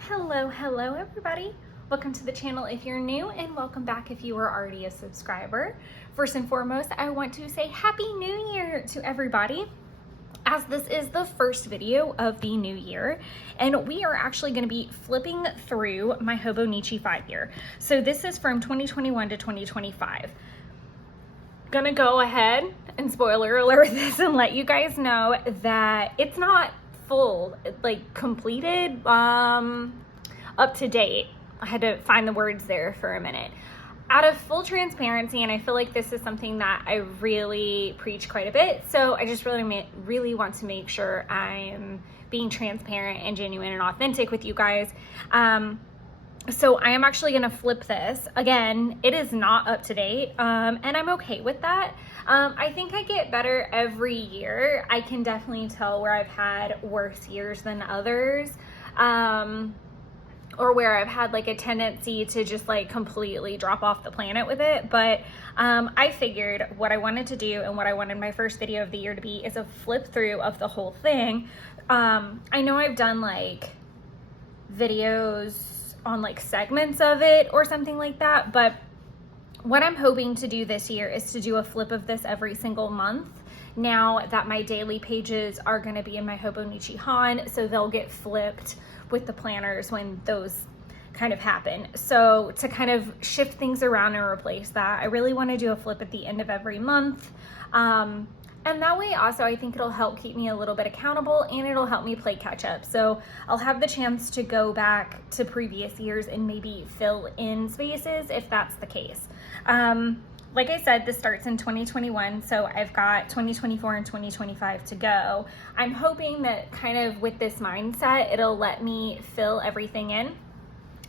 Hello everybody. Welcome to the channel if you're new, and welcome back if you are already a subscriber. First and foremost, I want to say Happy New Year to everybody, as this is the first video of the new year, and we are actually going to be flipping through my Hobonichi 5-year. So this is from 2021 to 2025. Gonna go ahead and spoiler alert this and let you guys know that it's not full, like completed, up to date. I had to find the words there for a minute. Out of full transparency, and I feel like this is something that I really preach quite a bit, so I just really want to make sure I'm being transparent and genuine and authentic with you guys. So I am actually going to flip this. Again, it is not up to date, and I'm okay with that. I think I get better every year. I can definitely tell where I've had worse years than others, or where I've had like a tendency to just like completely drop off the planet with it. But I figured what I wanted to do and what I wanted my first video of the year to be is a flip through of the whole thing. I know I've done like videos on like segments of it or something like that, but what I'm hoping to do this year is to do a flip of this every single month, now that my daily pages are going to be in my Hobonichi Han, so they'll get flipped with the planners when those kind of happen. So to kind of shift things around and replace that, I really want to do a flip at the end of every month. And that way also I think it'll help keep me a little bit accountable, and it'll help me play catch up. So I'll have the chance to go back to previous years and maybe fill in spaces if that's the case. Like I said, this starts in 2021, so I've got 2024 and 2025 to go. I'm hoping that kind of with this mindset, it'll let me fill everything in.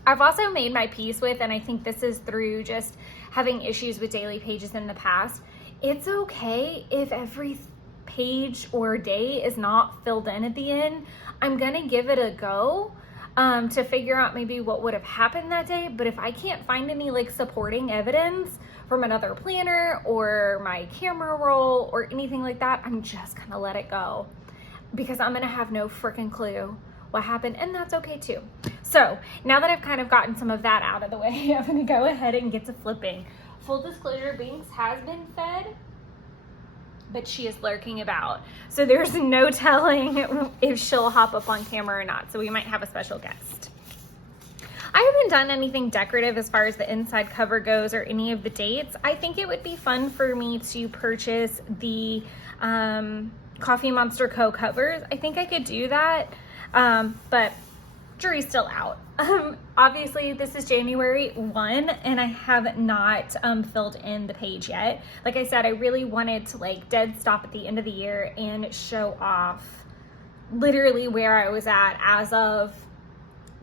I've also made my peace with, and I think this is through just having issues with daily pages in the past, it's okay if every page or day is not filled in at the end. I'm gonna give it a go to figure out maybe what would have happened that day. But if I can't find any like supporting evidence from another planner or my camera roll or anything like that, I'm just gonna let it go, because I'm gonna have no freaking clue what happened, and that's okay too. So now that I've kind of gotten some of that out of the way, I'm gonna go ahead and get to flipping. Full disclosure, Binks has been fed, but she is lurking about. So there's no telling if she'll hop up on camera or not. So we might have a special guest. I haven't done anything decorative as far as the inside cover goes or any of the dates. I think it would be fun for me to purchase the Coffee Monster Co. covers. I think I could do that, but jury's still out. Obviously this is January 1 and I have not filled in the page yet. Like I said, I really wanted to like dead stop at the end of the year and show off literally where I was at as of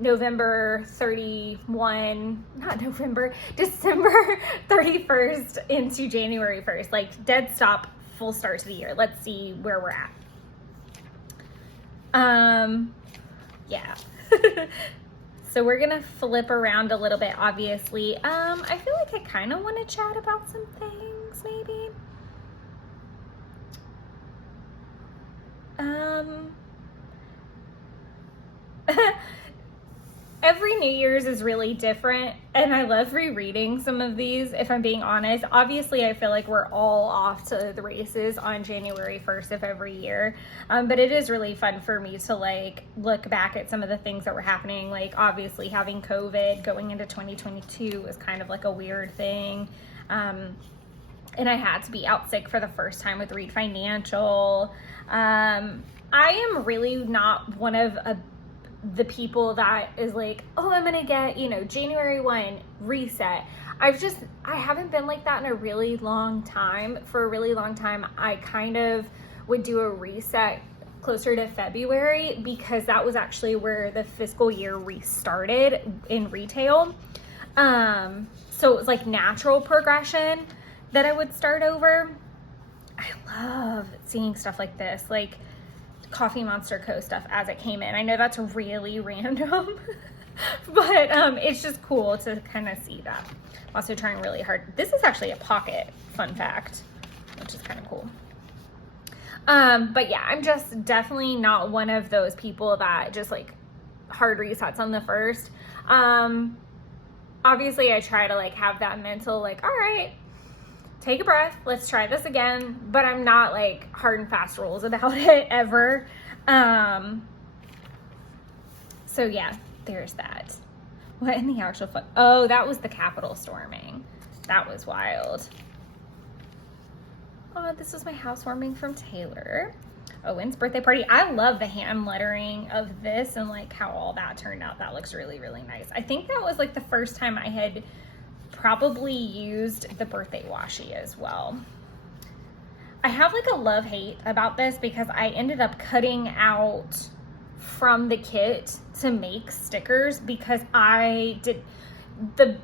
December 31st into January 1st, like dead stop, full start to the year. Let's see where we're at. Yeah. So we're gonna flip around a little bit, obviously. I feel like I kind of want to chat about some things, maybe. Every New Year's is really different, and I love rereading some of these, if I'm being honest. Obviously, I feel like we're all off to the races on January 1st of every year, but it is really fun for me to like look back at some of the things that were happening. Like obviously having COVID going into 2022 was kind of like a weird thing, and I had to be out sick for the first time with Read Financial. I am really not one of the people that is like, oh, I'm gonna get, January 1 reset. I haven't been like that in a really long time. For a really long time, I kind of would do a reset closer to February, because that was actually where the fiscal year restarted in retail. So it was like natural progression that I would start over. I love seeing stuff like this, like Coffee Monster Co. stuff as it came in. I know that's really random, but it's just cool to kind of see that. I'm also trying really hard. This is actually a pocket, fun fact, which is kind of cool. But yeah, I'm just definitely not one of those people that just like hard resets on the first. Obviously I try to like have that mental like, all right, take a breath, let's try this again, but I'm not like hard and fast rules about it ever. So yeah, there's that. What in the actual fuck? Oh, that was the Capitol storming. That was wild. Oh, this was my housewarming from Taylor. Owen's birthday party. I love the hand lettering of this and like how all that turned out. That looks really, really nice. I think that was like the first time I had probably used the birthday washi as well. I have like a love-hate about this because I ended up cutting out from the kit to make stickers because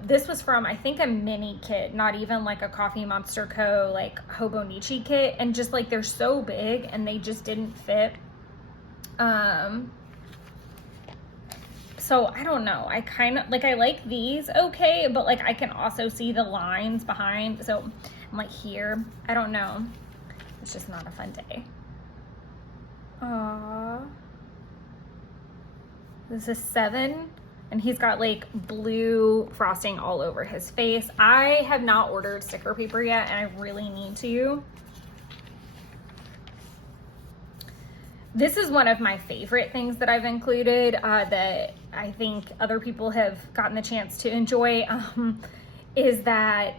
this was from, I think, a mini kit, not even like a Coffee Monster Co. like Hobonichi kit, and just like they're so big and they just didn't fit. So I don't know, I kind of like, I like these okay, but like I can also see the lines behind, so I'm like here, I don't know, it's just not a fun day. This is 7. And he's got like blue frosting all over his face. I have not ordered sticker paper yet, and I really need to. This is one of my favorite things that I've included that I think other people have gotten the chance to enjoy, is that,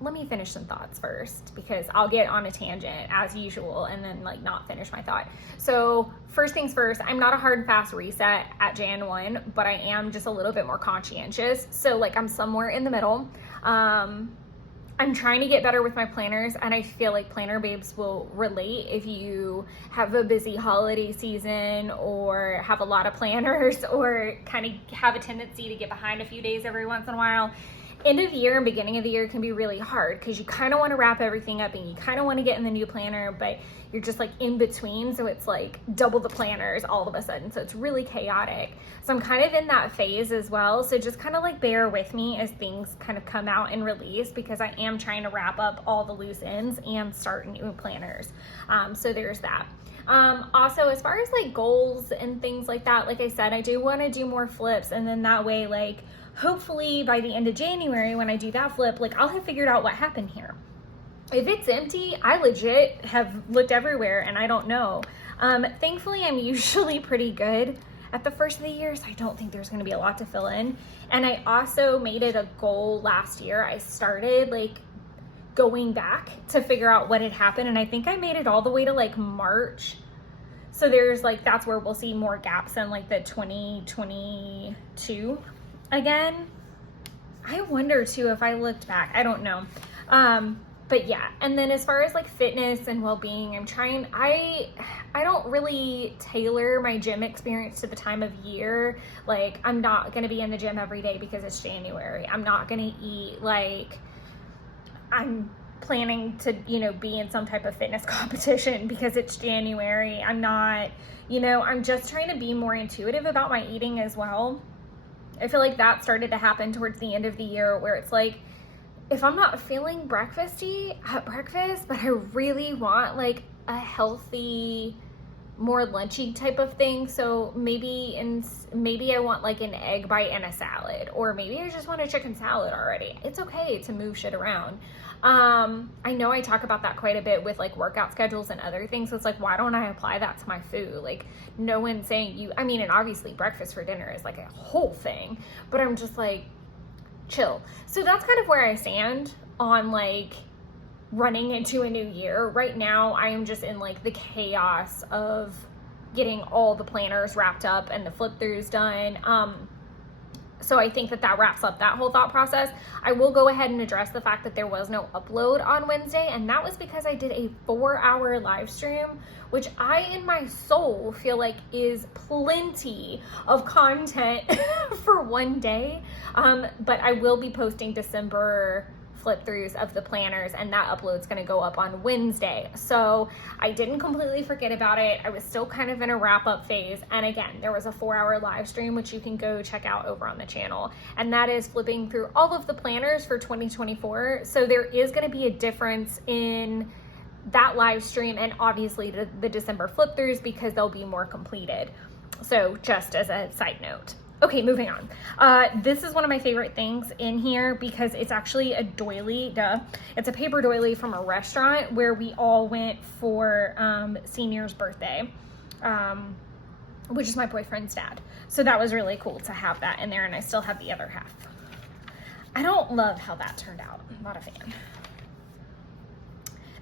let me finish some thoughts first because I'll get on a tangent as usual and then like not finish my thought. So first things first, I'm not a hard and fast reset at Jan 1, but I am just a little bit more conscientious. So like I'm somewhere in the middle. I'm trying to get better with my planners, and I feel like planner babes will relate if you have a busy holiday season or have a lot of planners or kind of have a tendency to get behind a few days every once in a while. End of year and beginning of the year can be really hard because you kind of want to wrap everything up and you kind of want to get in the new planner, but you're just like in between. So it's like double the planners all of a sudden. So it's really chaotic. So I'm kind of in that phase as well. So just kind of like bear with me as things kind of come out and release, because I am trying to wrap up all the loose ends and start new planners. So there's that. Also, as far as like goals and things like that, like I said, I do want to do more flips, and then that way, like, hopefully by the end of January when I do that flip, like I'll have figured out what happened here. If it's empty, I legit have looked everywhere and I don't know. Thankfully, I'm usually pretty good at the first of the year, so I don't think there's gonna be a lot to fill in. And I also made it a goal last year. I started like going back to figure out what had happened, and I think I made it all the way to like March. So there's like, that's where we'll see more gaps in like the 2022 again. I wonder too if I looked back, I don't know. But yeah, and then as far as like fitness and well-being, I'm trying, I don't really tailor my gym experience to the time of year. Like I'm not gonna be in the gym every day because it's January. I'm not gonna eat like I'm planning to, you know, be in some type of fitness competition because it's January. I'm not, you know, I'm just trying to be more intuitive about my eating as well. I feel like that started to happen towards the end of the year, where it's like, if I'm not feeling breakfasty at breakfast, but I really want like a healthy, more lunchy type of thing. So maybe I want like an egg bite and a salad, or maybe I just want a chicken salad already. It's okay to move shit around. I know I talk about that quite a bit with like workout schedules and other things. So it's like, why don't I apply that to my food? Like no one's saying I mean, and obviously breakfast for dinner is like a whole thing, but I'm just like, chill. So that's kind of where I stand on like running into a new year. Right now, I am just in like the chaos of getting all the planners wrapped up and the flip throughs done. So I think that wraps up that whole thought process. I will go ahead and address the fact that there was no upload on Wednesday, and that was because I did a 4-hour live stream, which I in my soul feel like is plenty of content for one day. But I will be posting December flip throughs of the planners, and that upload's going to go up on Wednesday. So I didn't completely forget about it. I was still kind of in a wrap up phase. And again, there was a 4-hour live stream, which you can go check out over on the channel. And that is flipping through all of the planners for 2024. So there is going to be a difference in that live stream and obviously the December flip throughs because they'll be more completed. So just as a side note. Okay, moving on. This is one of my favorite things in here because it's actually a doily, It's a paper doily from a restaurant where we all went for senior's birthday, which is my boyfriend's dad. So that was really cool to have that in there, and I still have the other half. I don't love how that turned out. I'm not a fan.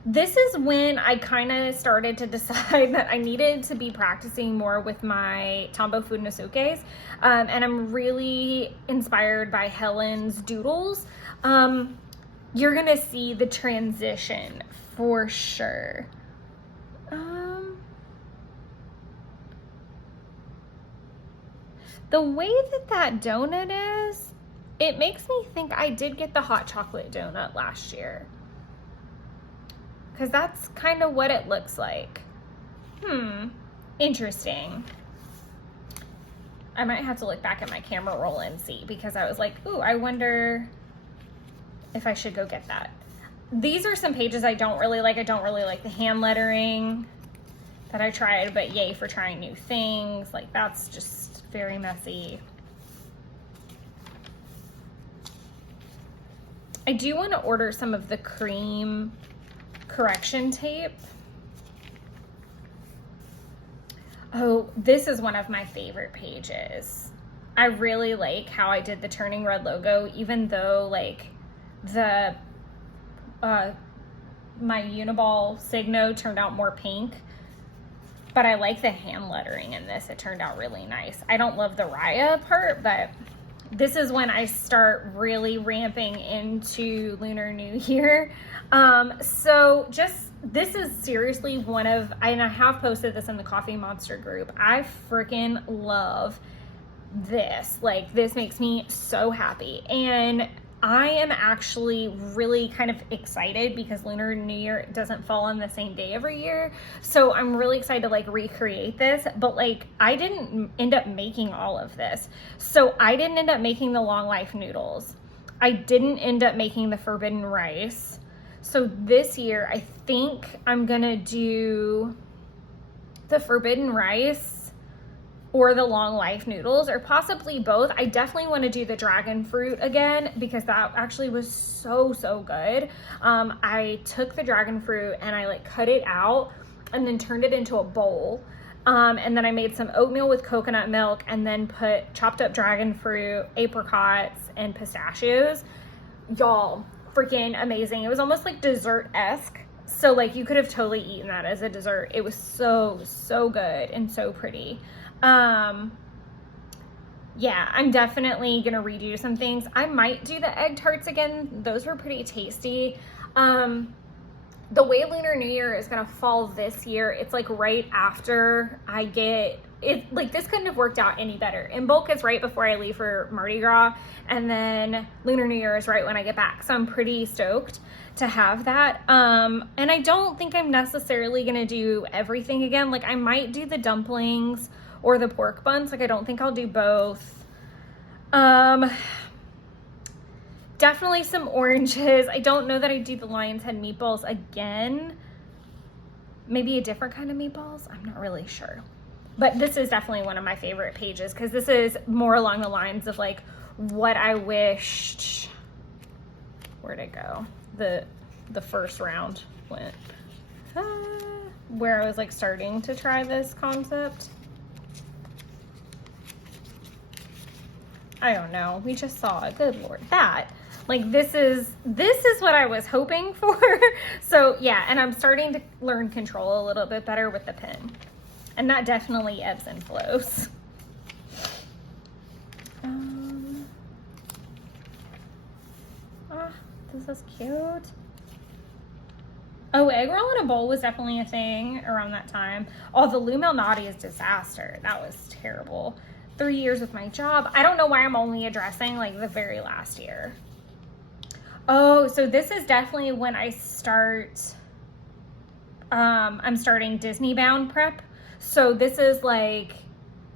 This is when I kind of started to decide that I needed to be practicing more with my Tombow Food Nosukes. And I'm really inspired by Helen's doodles. You're gonna see the transition for sure. The way that donut is, it makes me think I did get the hot chocolate donut last year. Because that's kind of what it looks like. Interesting. I might have to look back at my camera roll and see, because I was like, ooh, I wonder if I should go get that. These are some pages I don't really like. I don't really like the hand lettering that I tried, but yay for trying new things. Like, that's just very messy. I do want to order some of the cream correction tape. Oh, this is one of my favorite pages. I really like how I did the Turning Red logo, even though like the my Uniball Signo turned out more pink, but I like the hand lettering in this. It turned out really nice. I don't love the Raya part, but this is when I start really ramping into Lunar New Year. So this is seriously one of, and I have posted this in the Coffee Monster group. I freaking love this. Like, this makes me so happy. And I am actually really kind of excited because Lunar New Year doesn't fall on the same day every year. So I'm really excited to like recreate this, but like I didn't end up making all of this. So I didn't end up making the long life noodles. I didn't end up making the forbidden rice. So this year, I think I'm gonna do the forbidden rice or the long life noodles, or possibly both. I definitely want to do the dragon fruit again because that actually was so good. I took the dragon fruit and I like cut it out and then turned it into a bowl. And then I made some oatmeal with coconut milk and then put chopped up dragon fruit, apricots, and pistachios. Y'all, freaking amazing. It was almost like dessert-esque. So like you could have totally eaten that as a dessert. It was so good and so pretty. Yeah, I'm definitely gonna redo some things. I might do the egg tarts again. Those were pretty tasty. The way Lunar New Year is gonna fall this year, it's like right after I get it. Like, this couldn't have worked out any better. In bulk is right before I leave for Mardi Gras, and then Lunar New Year is right when I get back. So I'm pretty stoked to have that. And I don't think I'm necessarily gonna do everything again. Like, I might do the dumplings or the pork buns. Like, I don't think I'll do both. Definitely some oranges. I don't know that I do the lion's head meatballs again. Maybe a different kind of meatballs. I'm not really sure. But this is definitely one of my favorite pages because this is more along the lines of like what I wished. Where'd it go? The first round went. Where I was like starting to try this concept. I don't know. We just saw it. Good Lord. That. Like, this is what I was hoping for. So yeah, and I'm starting to learn control a little bit better with the pen. And that definitely ebbs and flows. This is cute. Oh, egg roll in a bowl was definitely a thing around that time. Oh, the Lou Malnati's disaster. That was terrible. 3 years with my job. I don't know why I'm only addressing like the very last year. Oh, so this is definitely when I start, I'm starting Disney bound prep. So this is like,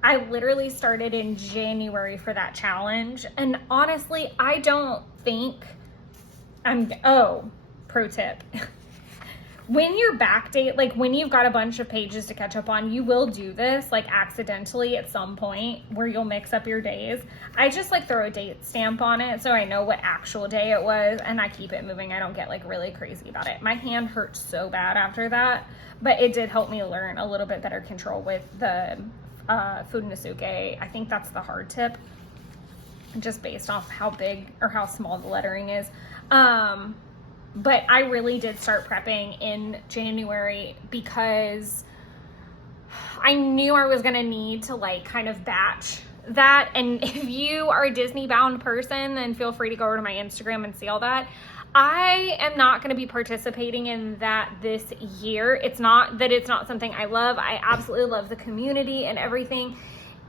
I literally started in January for that challenge. And honestly, I don't think oh, pro tip. when you're backdate, like when you've got a bunch of pages to catch up on, you will do this like accidentally at some point where you'll mix up your days. I just like throw a date stamp on it so I know what actual day it was, and I keep it moving. I don't get like really crazy about it. My hand hurts so bad after that, but it did help me learn a little bit better control with the Fudenosuke. I think that's the hard tip, just based off how big or how small the lettering is. But I really did start prepping in January because I knew I was gonna need to like kind of batch that. And if you are a Disney bound person, then feel free to go over to my Instagram and see all that. I am not going to be participating in that this year. It's not that it's not something I love. I absolutely love the community and everything.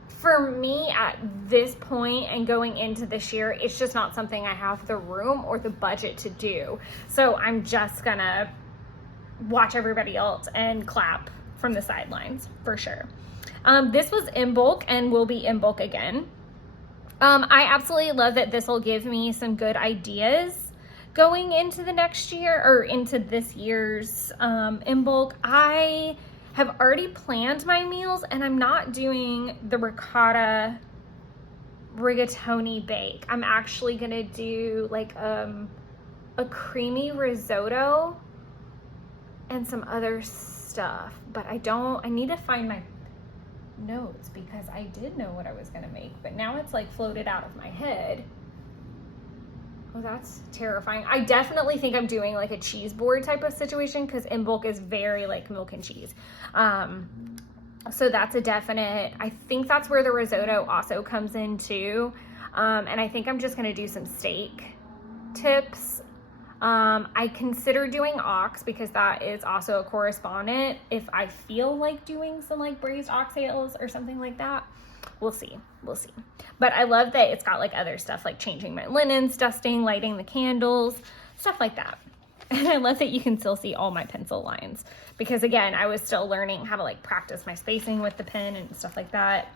For me at this point and going into this year, it's just not something I have the room or the budget to do. So I'm just gonna watch everybody else and clap from the sidelines for sure. This was in bulk and will be in bulk again. I absolutely love that this will give me some good ideas going into the next year or into this year's in bulk. I have already planned my meals, and I'm not doing the ricotta rigatoni bake. I'm actually gonna do like a creamy risotto and some other stuff, but I need to find my notes because I did know what I was gonna make, but now it's like floated out of my head. Oh, that's terrifying. I definitely think I'm doing like a cheese board type of situation because in bulk is very like milk and cheese. So that's a definite. I think that's where the risotto also comes in too. And I think I'm just gonna do some steak tips. I consider doing ox because that is also a correspondent if I feel like doing some like braised oxtails or something like that. We'll see. But I love that it's got like other stuff like changing my linens, dusting, lighting the candles, stuff like that. And I love that you can still see all my pencil lines because again, I was still learning how to like practice my spacing with the pen and stuff like that.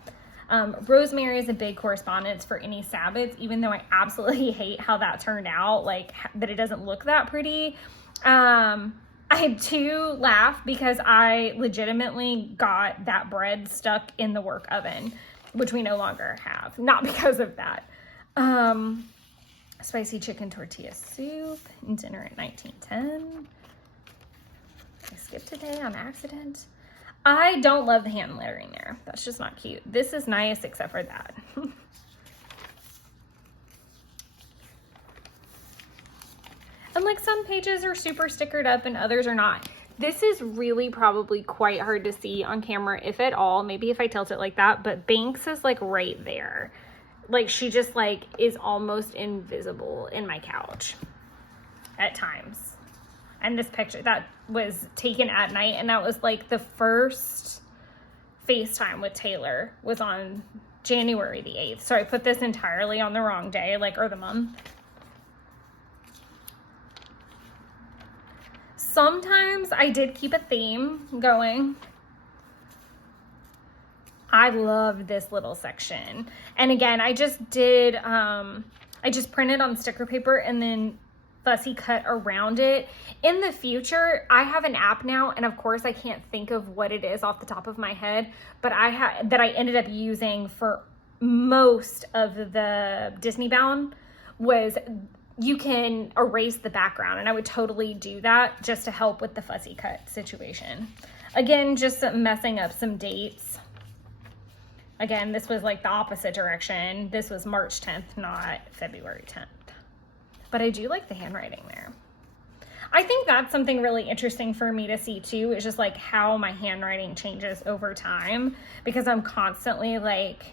Rosemary is a big correspondence for any Sabbats, even though I absolutely hate how that turned out, like that it doesn't look that pretty. I do laugh because I legitimately got that bread stuck in the work oven, which we no longer have, not because of that. Spicy chicken tortilla soup and dinner at 1910. I skipped today on accident. I don't love the hand lettering there. That's just not cute. This is nice except for that. And like some pages are super stickered up and others are not. This is really probably quite hard to see on camera, if at all. Maybe if I tilt it like that, but Banks is like right there. Like she just like is almost invisible in my couch at times. And this picture that was taken at night, and that was like the first FaceTime with Taylor was on January the 8th. So I put this entirely on the wrong day, like, or the month. Sometimes I did keep a theme going. I love this little section. And again, I just did, I just printed on sticker paper and then fussy cut around it. In the future, I have an app now, and of course I can't think of what it is off the top of my head, but that I ended up using for most of the Disney bound was you can erase the background, and I would totally do that just to help with the fussy cut situation. Again, just messing up some dates. Again, this was like the opposite direction. This was March 10th, not February 10th. But I do like the handwriting there. I think that's something really interesting for me to see too, is just like how my handwriting changes over time, because I'm constantly like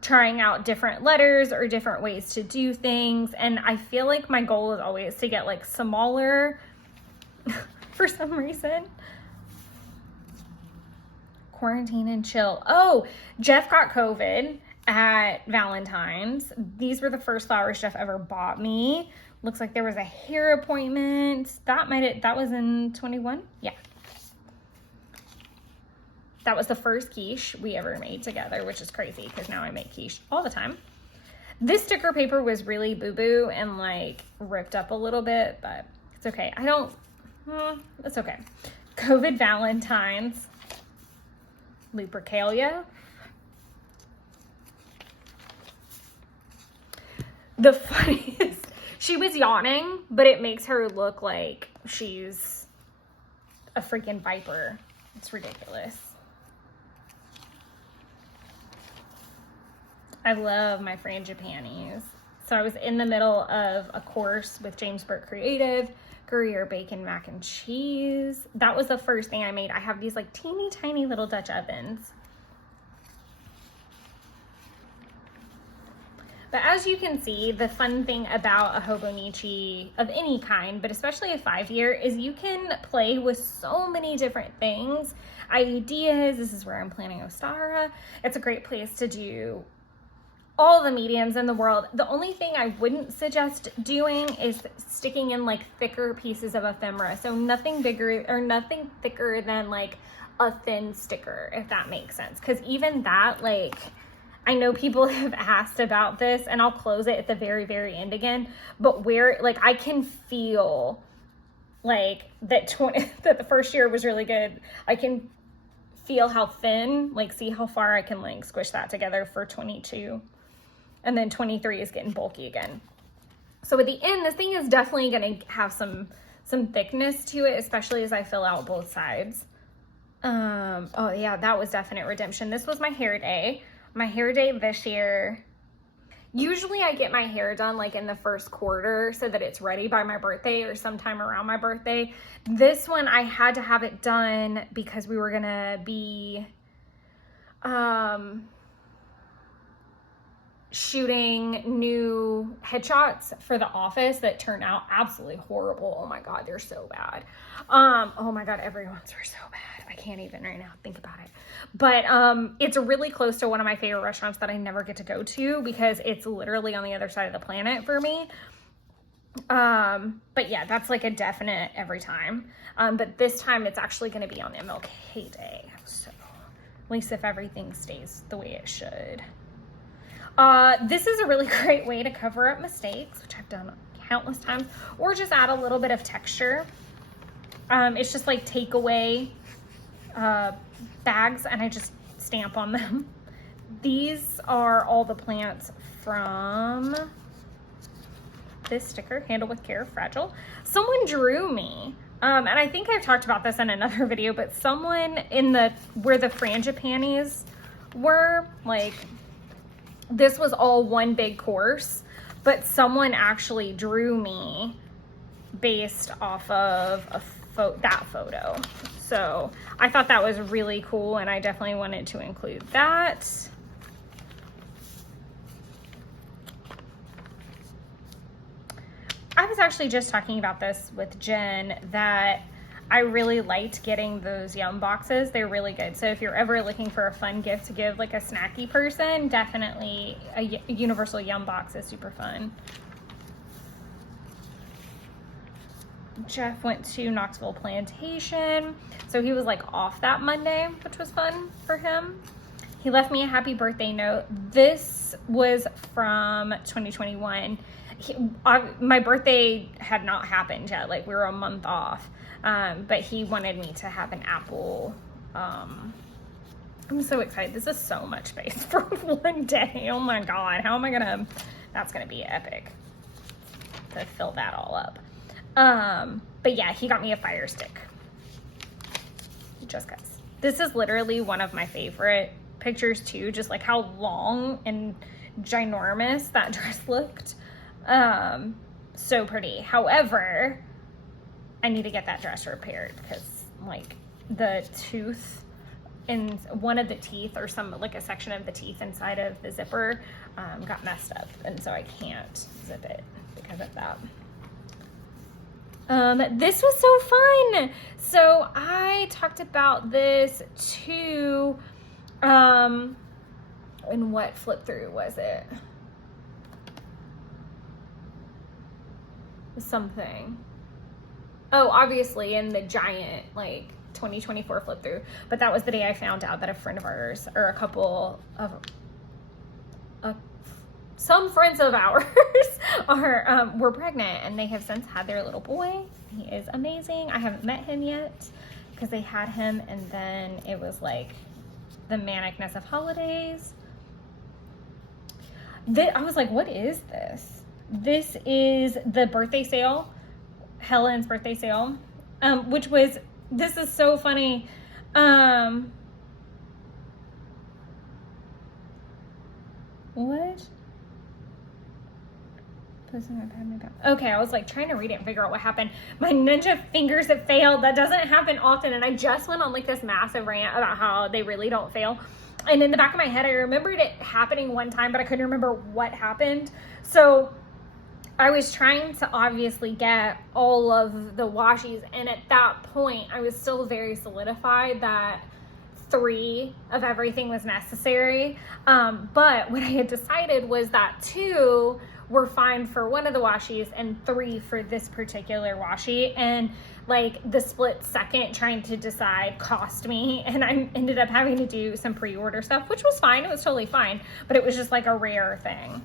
trying out different letters or different ways to do things. And I feel like my goal is always to get like smaller for some reason. Quarantine and chill. Oh, Jeff got COVID at Valentine's. These were the first flowers Jeff ever bought me. Looks like there was a hair appointment. That was in 21? Yeah. That was the first quiche we ever made together, which is crazy because now I make quiche all the time. This sticker paper was really boo-boo and like ripped up a little bit, but it's okay. That's okay. COVID Valentines. Lupercalia. The funniest, she was yawning, but it makes her look like she's a freaking viper. It's ridiculous. I love my frangipanis. So I was in the middle of a course with James Burke Creative, Gruyere bacon mac and cheese. That was the first thing I made. I have these like teeny tiny little Dutch ovens. But as you can see, the fun thing about a Hobonichi of any kind, but especially a 5-year, is you can play with so many different things, ideas. This is where I'm planning Ostara. It's a great place to do all the mediums in the world. The only thing I wouldn't suggest doing is sticking in like thicker pieces of ephemera. So nothing bigger or nothing thicker than like a thin sticker, if that makes sense. Because even that, like, I know people have asked about this, and I'll close it at the very, very end again, but where, like, I can feel like that that the first year was really good. I can feel how thin, like, see how far I can like squish that together for 22. And then 23 is getting bulky again. So at the end, this thing is definitely going to have some thickness to it, especially as I fill out both sides. Oh yeah, that was definite redemption. This was my hair day. My hair day this year, usually I get my hair done like in the first quarter so that it's ready by my birthday or sometime around my birthday. This one I had to have it done because we were gonna be shooting new headshots for the office that turned out absolutely horrible. Oh my God, they're so bad. Oh my God, everyone's were so bad. I can't even right now think about it. But it's really close to one of my favorite restaurants that I never get to go to because it's literally on the other side of the planet for me. But yeah, that's like a definite every time. But this time it's actually going to be on MLK Day. So at least if everything stays the way it should. This is a really great way to cover up mistakes, which I've done countless times, or just add a little bit of texture. It's just like takeaway bags, and I just stamp on them. These are all the plants from this sticker, Handle with Care, Fragile. Someone drew me, and I think I've talked about this in another video, but someone in where the frangipanis were, like, this was all one big course, but someone actually drew me based off of that photo. So I thought that was really cool, and I definitely wanted to include that. I was actually just talking about this with Jen, that I really liked getting those Yum boxes. They're really good. So if you're ever looking for a fun gift to give like a snacky person, definitely a universal Yum box is super fun. Jeff went to Knoxville Plantation, so he was like off that Monday, which was fun for him. He left me a happy birthday note. This was from 2021. My birthday had not happened yet, like we were a month off, but he wanted me to have an apple. I'm so excited. This is so much space for one day. Oh my God, how am I gonna, that's gonna be epic to fill that all up. But yeah, he got me a fire stick. Just guys, this is literally one of my favorite pictures too, just like how long and ginormous that dress looked. So pretty. However, I need to get that dress repaired because like the tooth in one of the teeth, or some like a section of the teeth inside of the zipper got messed up, and so I can't zip it because of that. This was so fun. So I talked about this too. And what flip through was it? Something. Oh, obviously in the giant like 2024 flip through, but that was the day I found out that a friend of ours, or a couple of some friends of ours were pregnant, and they have since had their little boy. He is amazing. I haven't met him yet because they had him, and then it was like the manicness of holidays. I was like, what is this? This is the birthday sale, Helen's birthday sale, which was, this is so funny. What? Okay, I was like trying to read it and figure out what happened. My ninja fingers have failed. That doesn't happen often. And I just went on like this massive rant about how they really don't fail. And in the back of my head, I remembered it happening one time, but I couldn't remember what happened. So I was trying to obviously get all of the washies. And at that point, I was still very solidified that 3 of everything was necessary. But what I had decided was that 2 were fine for one of the washies and 3 for this particular washi. And like the split second trying to decide cost me, and I ended up having to do some pre-order stuff, which was fine. It was totally fine, but it was just like a rare thing.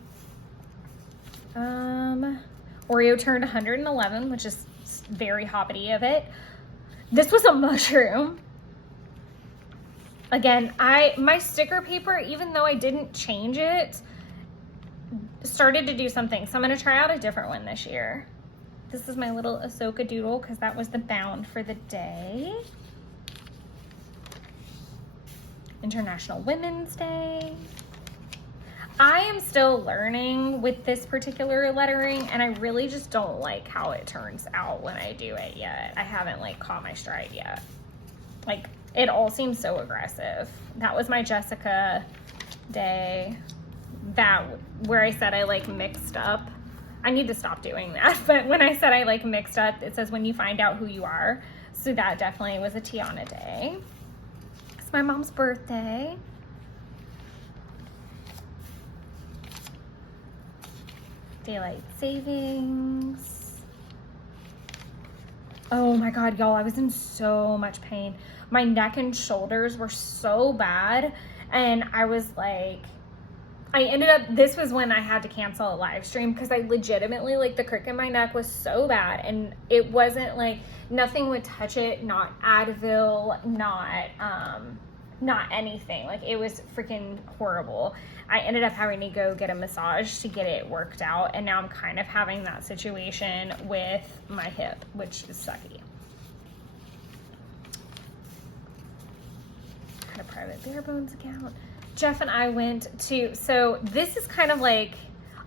Oreo turned 111, which is very hoppity of it. This was a mushroom. Again, my sticker paper, even though I didn't change it, started to do something. So I'm going to try out a different one this year. This is my little Ahsoka doodle because that was the bound for the day. International Women's Day. I am still learning with this particular lettering, and I really just don't like how it turns out when I do it yet. I haven't like caught my stride yet. Like, it all seems so aggressive. That was my Jessica day. That where I said I like mixed up. I need to stop doing that. But when I said I like mixed up, it says when you find out who you are. So that definitely was a Tiana day. It's my mom's birthday. Daylight savings. Oh my God, y'all, I was in so much pain. My neck and shoulders were so bad. And I was like, this was when I had to cancel a live stream because I legitimately, like, the crick in my neck was so bad, and it wasn't like, nothing would touch it, not Advil, not anything. Like, it was freaking horrible. I ended up having to go get a massage to get it worked out, and now I'm kind of having that situation with my hip, which is sucky. Had a private bare bones account. Jeff and I went to, so this is kind of like,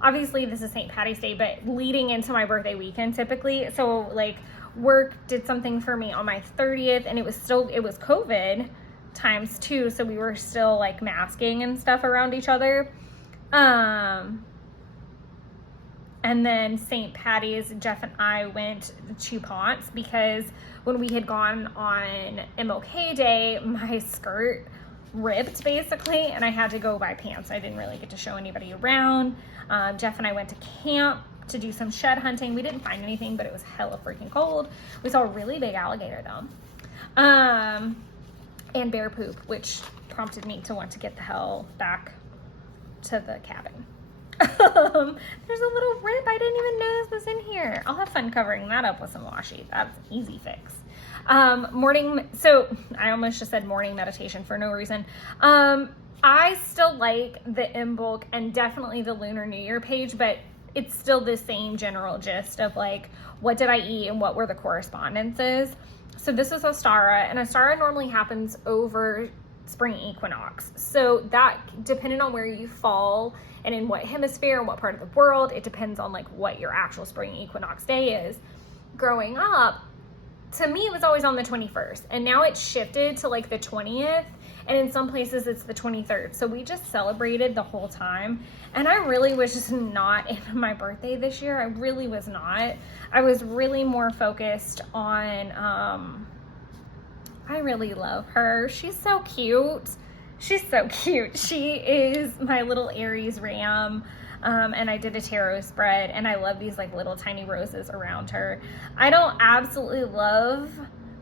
obviously this is St. Patty's Day, but leading into my birthday weekend typically. So like work did something for me on my 30th, and it was COVID times 2. So we were still like masking and stuff around each other. And then St. Patty's, Jeff and I went to Ponce because when we had gone on MLK Day, my skirt ripped basically, and I had to go buy pants. I didn't really get to show anybody around. Jeff and I went to camp to do some shed hunting. We didn't find anything, but it was hella freaking cold. We saw a really big alligator though. And bear poop, which prompted me to want to get the hell back to the cabin. There's a little rip. I didn't even know this was in here. I'll have fun covering that up with some washi. That's easy fix. So I almost just said morning meditation for no reason. I still like the in bulk and definitely the Lunar New Year page, but it's still the same general gist of like, what did I eat and what were the correspondences? So this is Ostara, and Ostara normally happens over spring equinox. So that, depending on where you fall and in what hemisphere and what part of the world, it depends on like what your actual spring equinox day is. Growing up, to me, it was always on the 21st, and now it's shifted to like the 20th, and in some places it's the 23rd. So we just celebrated the whole time, and I really was just not into my birthday this year. I really was not. I was really more focused on, I really love her. She's so cute. She's so cute. She is my little Aries ram. And I did a tarot spread, and I love these like little tiny roses around her. I don't absolutely love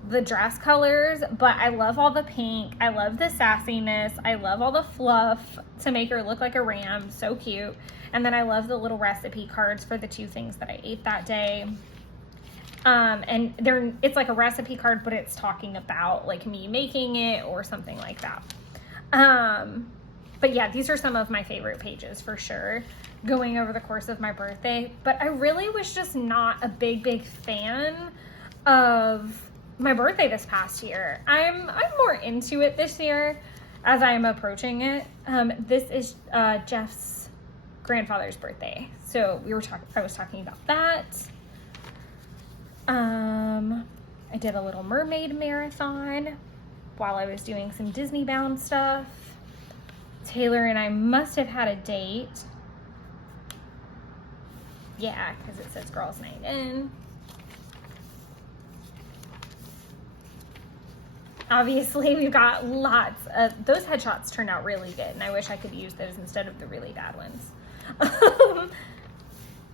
the dress colors, but I love all the pink. I love the sassiness. I love all the fluff to make her look like a ram. So cute. And then I love the little recipe cards for the 2 things that I ate that day. And it's like a recipe card, but it's talking about like me making it or something like that. But yeah, these are some of my favorite pages for sure, going over the course of my birthday. But I really was just not a big fan of my birthday this past year. I'm more into it this year as I am approaching it. This is Jeff's grandfather's birthday, so I was talking about that. I did a little mermaid marathon while I was doing some Disney bound stuff. Taylor and I must have had a date. Yeah, because it says girls night in. Obviously, we've got lots of, those headshots turned out really good, and I wish I could use those instead of the really bad ones.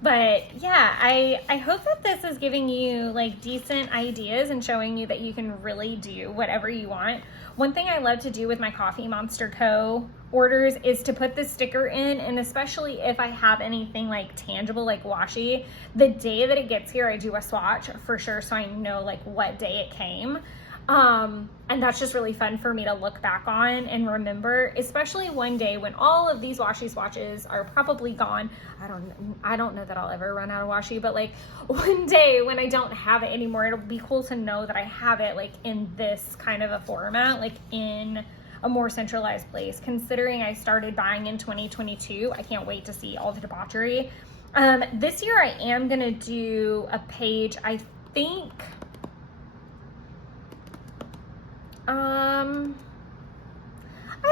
But yeah, I hope that this is giving you like decent ideas and showing you that you can really do whatever you want. One thing I love to do with my Coffee Monster Co. orders is to put the sticker in, and especially if I have anything like tangible like washi, the day that it gets here I do a swatch for sure, so I know like what day it came. And that's just really fun for me to look back on and remember, especially one day when all of these washi swatches are probably gone. I don't know that I'll ever run out of washi, but like one day when I don't have it anymore, it'll be cool to know that I have it like in this kind of a format, like in a more centralized place. Considering I started buying in 2022, I can't wait to see all the debauchery. This year I am gonna do a page, I think, I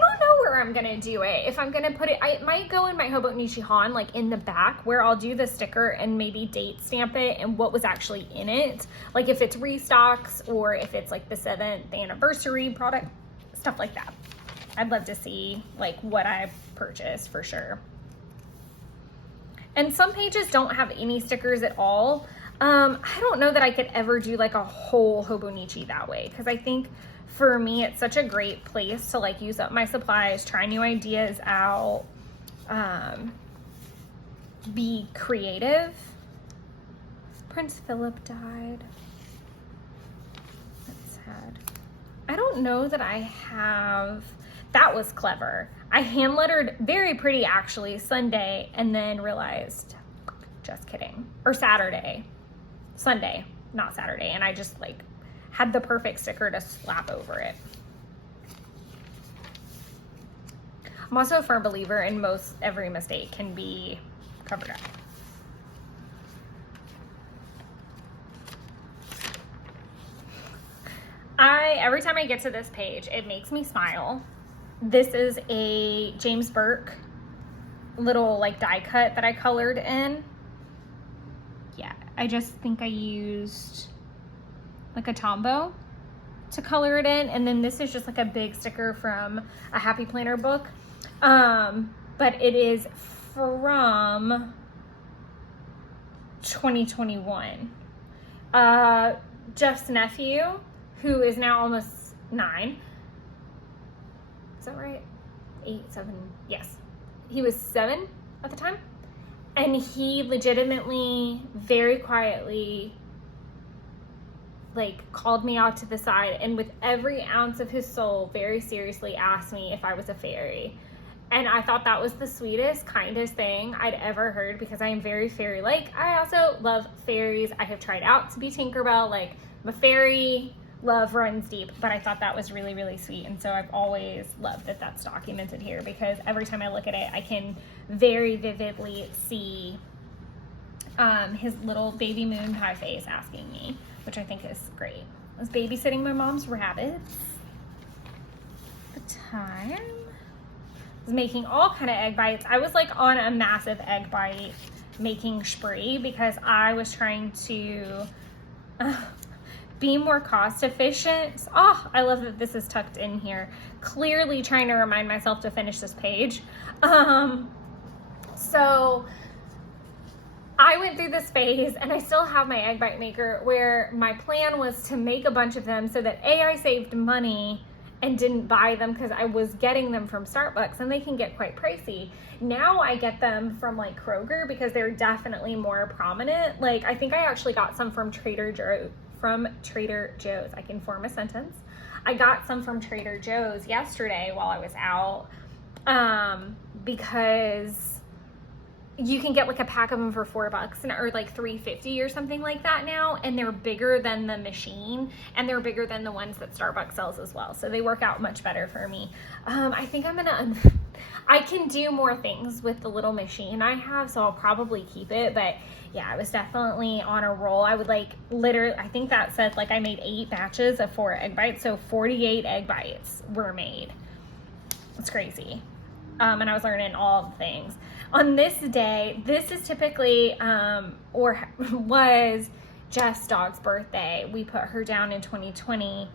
don't know where I'm gonna do it. If I'm gonna put it, I might go in my Hobonichi Han, like in the back, where I'll do the sticker and maybe date stamp it and what was actually in it. Like if it's restocks or if it's like the 7th anniversary product, stuff like that. I'd love to see like what I purchased for sure. And some pages don't have any stickers at all. I don't know that I could ever do like a whole Hobonichi that way, because I think for me it's such a great place to like use up my supplies, try new ideas out, be creative. Prince Philip died. That's sad. I don't know that I have, that was clever. I hand lettered very pretty actually Sunday and then realized, just kidding, or Sunday, not Saturday, and I just like had the perfect sticker to slap over it. I'm also a firm believer in every mistake can be covered up. Every time I get to this page, it makes me smile. This is a James Burke little like die cut that I colored in. Yeah, I just think I used like a Tombow to color it in, and then this is just like a big sticker from a Happy Planner book, but it is from 2021. Jeff's nephew, who is now almost 9, is that right? 8, 7, yes, he was 7 at the time, and he legitimately very quietly like called me out to the side and with every ounce of his soul very seriously asked me if I was a fairy. And I thought that was the sweetest, kindest thing I'd ever heard, because I am very fairy-like. I also love fairies. I have tried out to be Tinkerbell. Like, I'm a fairy, love runs deep, but I thought that was really, really sweet. And so I've always loved that that's documented here, because every time I look at it, I can very vividly see his little baby moon pie face asking me, which I think is great. I was babysitting my mom's rabbits at the time. I was making all kind of egg bites. I was like on a massive egg bite making spree because I was trying to be more cost efficient. Oh, I love that this is tucked in here. Clearly trying to remind myself to finish this page. So I went through this phase, and I still have my egg bite maker, where my plan was to make a bunch of them so that I saved money and didn't buy them because I was getting them from Starbucks, and they can get quite pricey. Now I get them from like Kroger because they're definitely more prominent. Like, I think I actually got some from Trader Joe's. I can form a sentence. I got some from Trader Joe's yesterday while I was out, because you can get like a pack of them for $4 or like $3.50 or something like that now, and they're bigger than the machine, and they're bigger than the ones that Starbucks sells as well, so they work out much better for me. I think I'm gonna I can do more things with the little machine I have, so I'll probably keep it. But yeah, I was definitely on a roll. I would like literally, I think that said like I made 8 batches of 4 egg bites, so 48 egg bites were made. It's crazy. And I was learning all the things. On this day, this is typically, or was Jeff's dog's birthday. We put her down in 2020.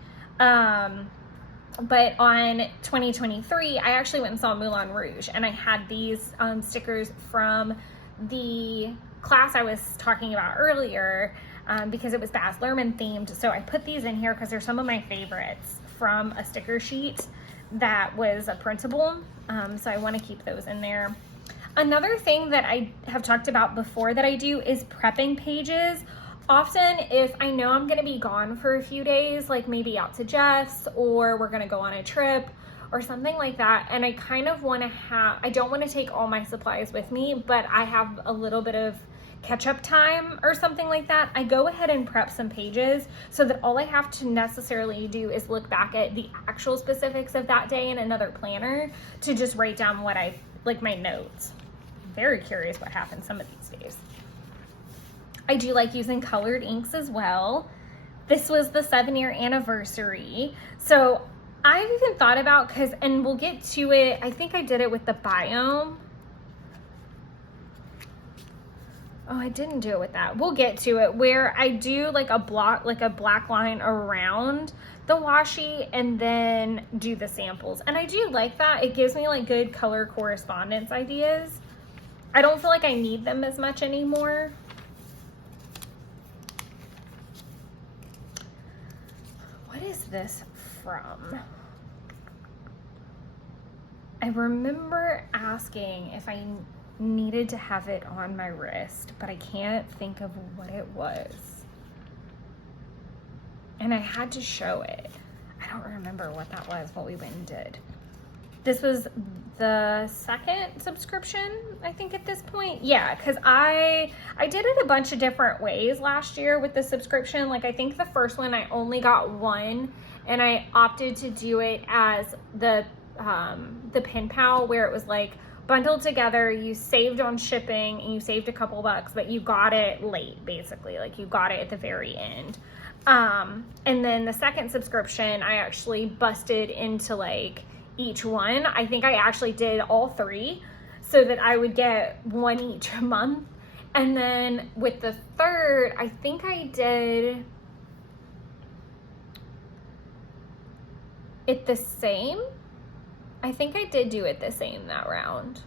But on 2023, I actually went and saw Moulin Rouge, and I had these stickers from the class I was talking about earlier, because it was Baz Luhrmann themed. So I put these in here because they're some of my favorites from a sticker sheet that was a printable. So I want to keep those in there. Another thing that I have talked about before that I do is prepping pages. Often if I know I'm going to be gone for a few days, like maybe out to Jeff's, or we're going to go on a trip or something like that, and I kind of want to have, I don't want to take all my supplies with me, but I have a little bit of catch-up time or something like that, I go ahead and prep some pages so that all I have to necessarily do is look back at the actual specifics of that day in another planner to just write down what I, like my notes. I'm very curious what happens some of these days. I do like using colored inks as well. This was the 7-year anniversary. So I've even thought about, and we'll get to it, I think I did it with the Biome. Oh, I didn't do it with that. We'll get to it, where I do like a black line around the washi and then do the samples. And I do like that. It gives me like good color correspondence ideas. I don't feel like I need them as much anymore. What is this from? I remember asking if I needed to have it on my wrist, but I can't think of what it was. And I had to show it. I don't remember what that was, what we went and did. This was the second subscription, I think, at this point. Yeah, because I did it a bunch of different ways last year with the subscription. Like, I think the first one I only got one, and I opted to do it as the pen pal, where it was like bundled together, you saved on shipping and you saved a couple bucks, but you got it late, basically. Like, you got it at the very end. And then the second subscription, I actually busted into like each one. I think I actually did all 3 so that I would get one each month. And then with the third, I think I did it the same. I think I did do it the same that round.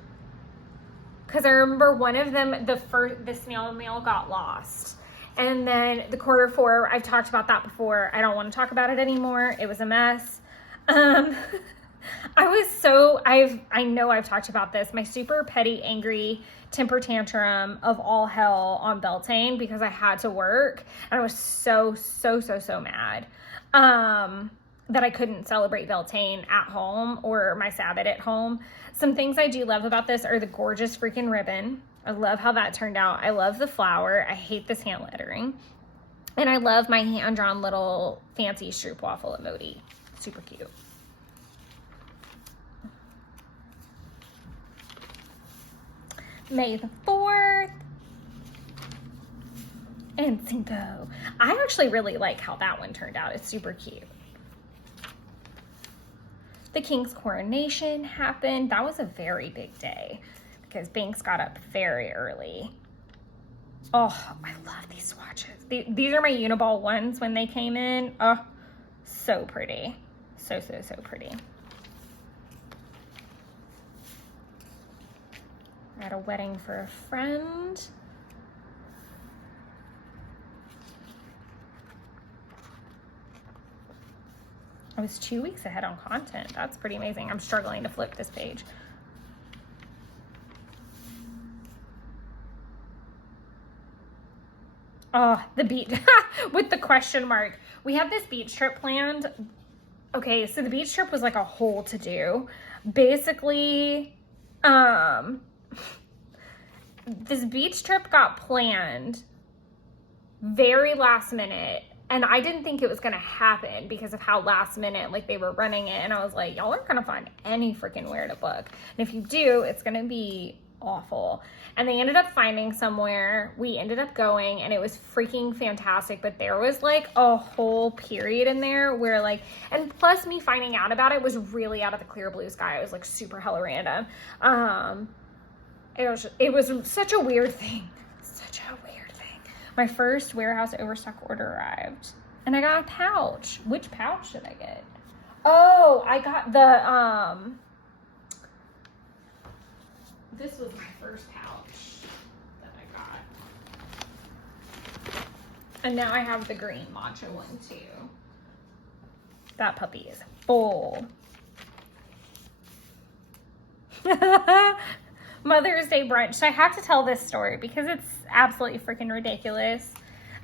Because I remember one of them, the snail mail got lost. And then the quarter 4, I've talked about that before. I don't want to talk about it anymore. It was a mess. I know I've talked about this. My super petty, angry temper tantrum of all hell on Beltane, because I had to work. And I was so mad. That I couldn't celebrate Beltane at home or my Sabbath at home. Some things I do love about this are the gorgeous freaking ribbon. I love how that turned out. I love the flower. I hate this hand lettering. And I love my hand-drawn little fancy stroopwafel emoji. Super cute. May the 4th. And Cinco. I actually really like how that one turned out. It's super cute. The king's coronation happened. That was a very big day because Banks got up very early. Oh, I love these swatches. These are my Uniball ones when they came in. Oh, so pretty. So pretty. At a wedding for a friend. I was 2 weeks ahead on content. That's pretty amazing. I'm struggling to flip this page. Oh, the beach with the question mark. We have this beach trip planned. Okay, so the beach trip was like a whole to do. Basically, this beach trip got planned very last minute, and I didn't think it was gonna happen because of how last minute like they were running it, and I was like, y'all aren't gonna find any freaking where to book, and if you do, it's gonna be awful. And they ended up finding somewhere. We ended up going, and it was freaking fantastic, but there was like a whole period in there where like, and plus me finding out about it was really out of the clear blue sky. It was like super hella random. It was such a weird thing. Such a weird thing. My first warehouse overstock order arrived, and I got a pouch. Which pouch did I get? Oh, I got the, this was my first pouch that I got. And now I have the green matcha one too. That puppy is full. Mother's Day brunch. So I have to tell this story because it's absolutely freaking ridiculous.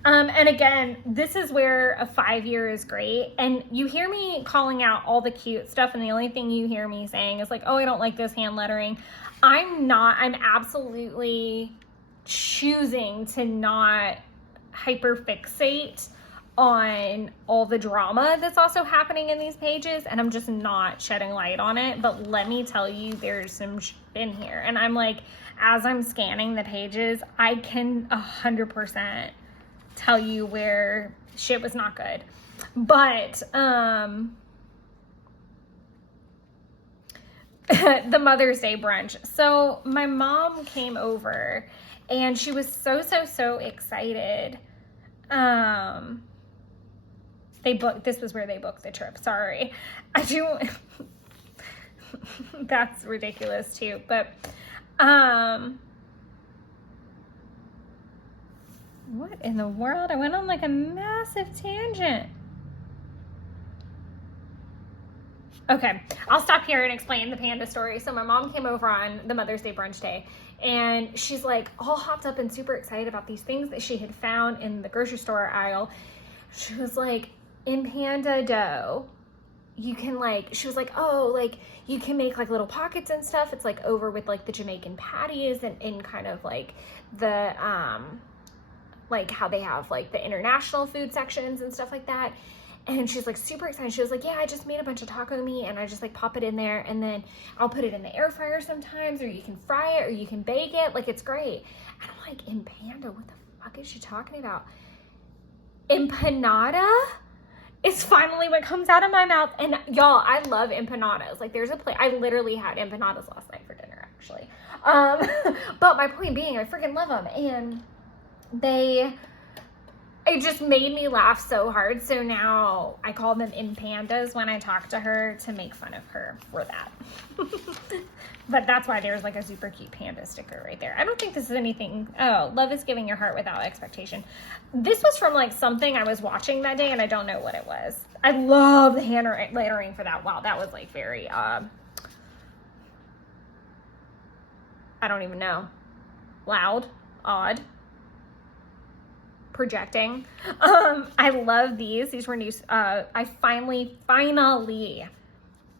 And again, this is where a 5-year is great. And you hear me calling out all the cute stuff, and the only thing you hear me saying is like, oh, I don't like this hand lettering. I'm absolutely choosing to not hyperfixate on all the drama that's also happening in these pages, and I'm just not shedding light on it. But let me tell you, there's some in here, and I'm like, as I'm scanning the pages, I can 100% tell you where shit was not good. But the Mother's Day brunch. So my mom came over, and she was so excited. This was where they booked the trip. Sorry. That's ridiculous too. But, what in the world? I went on like a massive tangent. Okay, I'll stop here and explain the panda story. So my mom came over on the Mother's Day brunch day, and she's like all hopped up and super excited about these things that she had found in the grocery store aisle. She was like, in panda dough, you can like, she was like, oh, like you can make like little pockets and stuff. It's like over with like the Jamaican patties and kind of like the, like how they have like the international food sections and stuff like that. And she's like super excited. She was like, yeah, I just made a bunch of taco meat, and I just like pop it in there, and then I'll put it in the air fryer sometimes, or you can fry it, or you can bake it. Like, it's great. And I'm like, in panda, what the fuck is she talking about? Empanada is finally what comes out of my mouth. And y'all, I love empanadas. Like, there's a place, I literally had empanadas last night for dinner, actually. But my point being, I freaking love them. And it just made me laugh so hard. So now I call them pandas when I talk to her to make fun of her for that. But that's why there's like a super cute panda sticker right there. I don't think this is anything. Oh, love is giving your heart without expectation. This was from like something I was watching that day, and I don't know what it was. I love the hand lettering for that. Wow, that was like very, I don't even know. Loud, odd. Projecting. I love these. These were new. I finally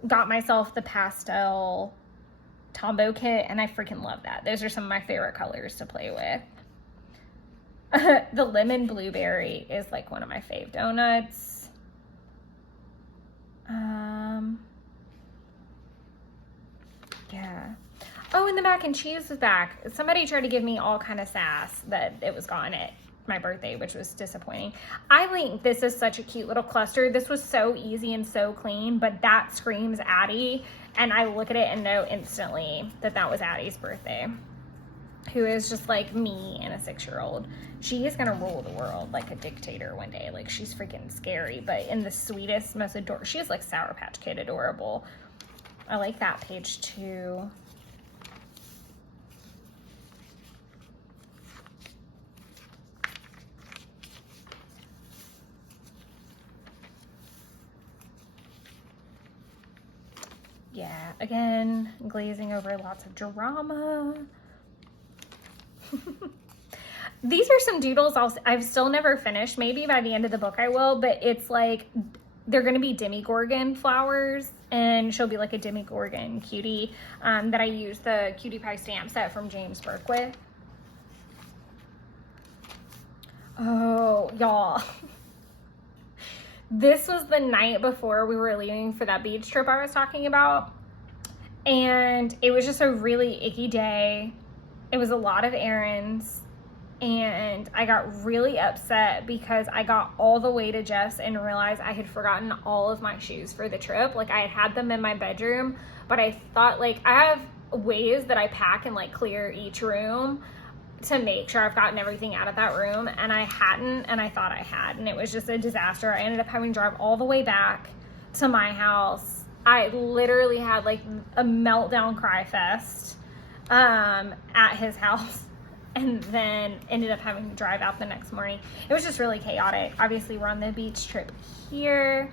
got myself the pastel Tombow kit, and I freaking love that. Those are some of my favorite colors to play with. The lemon blueberry is like one of my fave donuts. Yeah. Oh, and the mac and cheese is back. Somebody tried to give me all kind of sass that it was gone at my birthday, which was disappointing. I think this is such a cute little cluster. This was so easy and so clean, but that screams Addie, and I look at it and know instantly that that was Addie's birthday, who is just like me and a 6-year-old. She is gonna rule the world like a dictator one day. Like, she's freaking scary, but in the sweetest, most adorable. She's like Sour Patch Kid adorable. I like that page too. yeah, again, glazing over lots of drama. These are some doodles I've still never finished. Maybe by the end of the book I will, but it's like, they're going to be Demigorgon flowers, and she'll be like a Demigorgon cutie that I used the Cutie Pie stamp set from James Burke with. Oh, y'all. This was the night before we were leaving for that beach trip I was talking about. And it was just a really icky day. It was a lot of errands. And I got really upset because I got all the way to Jeff's and realized I had forgotten all of my shoes for the trip. Like, I had them in my bedroom, but I thought, like, I have ways that I pack and like clear each room to make sure I've gotten everything out of that room, and I hadn't, and I thought I had, and it was just a disaster. I ended up having to drive all the way back to my house. I literally had like a meltdown cry fest at his house, and then ended up having to drive out the next morning. It was just really chaotic. Obviously, we're on the beach trip here.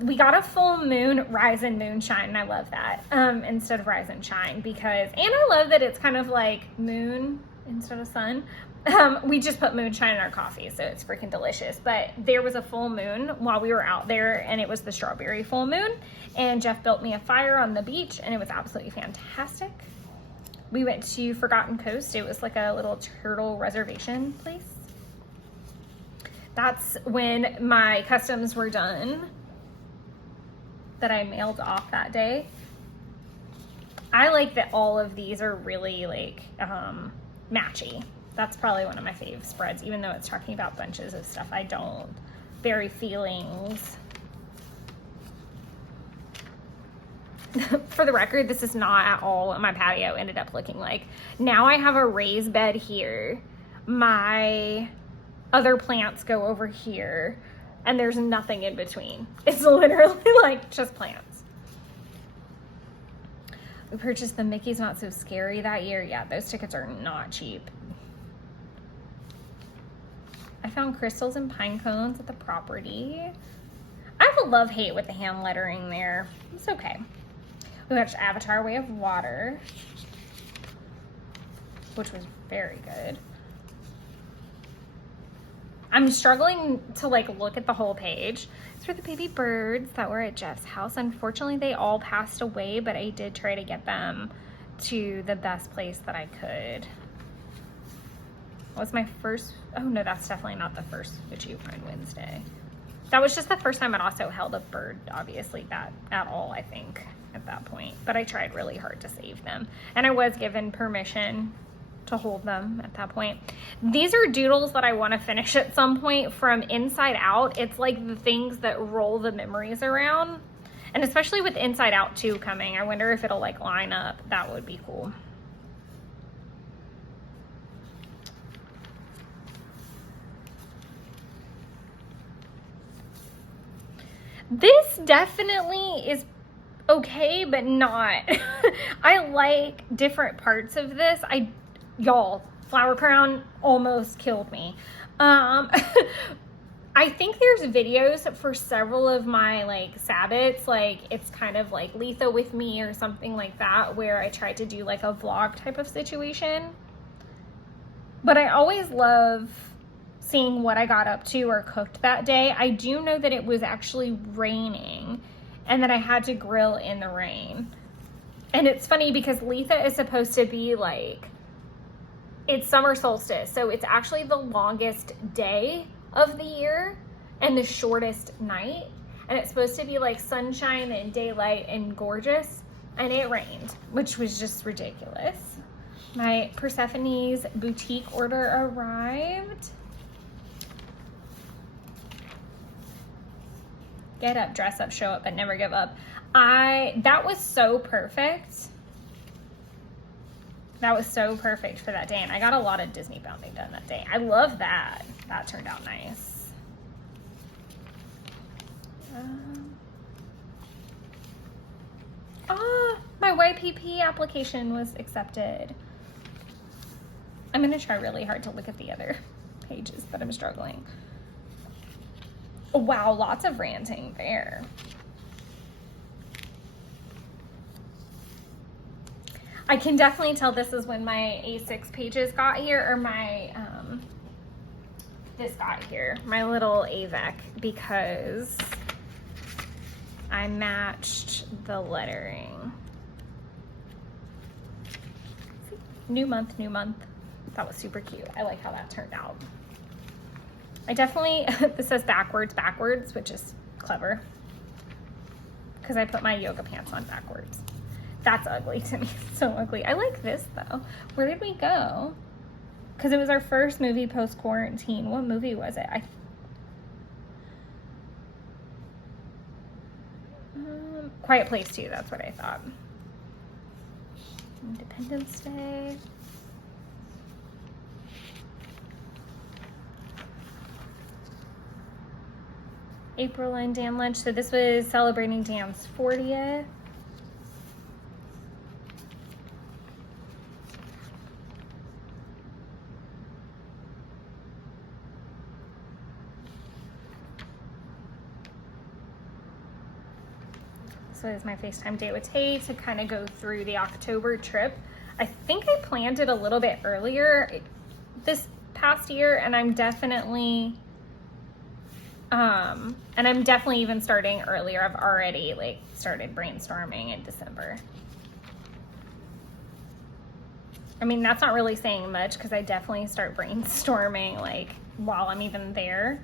We got a full moon, rise and moonshine, and I love that instead of rise and shine, because, and I love that it's kind of like moon instead of sun. We just put moonshine in our coffee, so it's freaking delicious. But there was a full moon while we were out there, and it was the strawberry full moon, and Jeff built me a fire on the beach, and it was absolutely fantastic. We went to Forgotten Coast. It was like a little turtle reservation place. That's when my customs were done that I mailed off that day. I like that all of these are really like matchy. That's probably one of my fave spreads, even though it's talking about bunches of stuff I don't. Very feelings. For the record, this is not at all what my patio ended up looking like. Now I have a raised bed here. My other plants go over here, and there's nothing in between. It's literally like just plants. We purchased the Mickey's Not So Scary that year. Yeah, those tickets are not cheap. I found crystals and pine cones at the property. I have a love-hate with the hand lettering there. It's okay. We watched Avatar: Way of Water, which was very good. I'm struggling to like look at the whole page. These were the baby birds that were at Jeff's house. Unfortunately, they all passed away, but I did try to get them to the best place that I could. What was my first? Oh no, that's definitely not the first Witchy Pride Wednesday. That was just the first time I'd also held a bird, obviously, that at all, I think, at that point. But I tried really hard to save them. And I was given permission to hold them at that point. These are doodles that I want to finish at some point from Inside Out. It's like the things that roll the memories around. And especially with Inside Out 2 coming, I wonder if it'll like line up. That would be cool. This definitely is okay, but not. I like different parts of this. Y'all, Flower Crown almost killed me. I think there's videos for several of my like Sabbats, like it's kind of like Letha with me or something like that, where I tried to do like a vlog type of situation. But I always love seeing what I got up to or cooked that day. I do know that it was actually raining and that I had to grill in the rain. And it's funny because Letha is supposed to be like, it's summer solstice, so it's actually the longest day of the year and the shortest night. And it's supposed to be like sunshine and daylight and gorgeous, and it rained, which was just ridiculous. My Persephone's boutique order arrived. Get up, dress up, show up, but never give up. That was so perfect. That was so perfect for that day. And I got a lot of Disney bounding done that day. I love that. That turned out nice. My YPP application was accepted. I'm going to try really hard to look at the other pages, but I'm struggling. Wow, lots of ranting there. I can definitely tell this is when my A6 pages got here, or my, this got here, my little AVEC, because I matched the lettering. New month, new month. That was super cute. I like how that turned out. I definitely, this says backwards, which is clever, because I put my yoga pants on backwards. That's ugly to me, so ugly. I like this though. Where did we go? Because it was our first movie post-quarantine. What movie was it? Quiet Place 2, that's what I thought. Independence Day. April and Dan Lunch. So this was celebrating Dan's 40th. So it was my FaceTime date with Tay to kind of go through the October trip. I think I planned it a little bit earlier this past year, and I'm definitely even starting earlier. I've already like started brainstorming in December. I mean, that's not really saying much because I definitely start brainstorming like while I'm even there.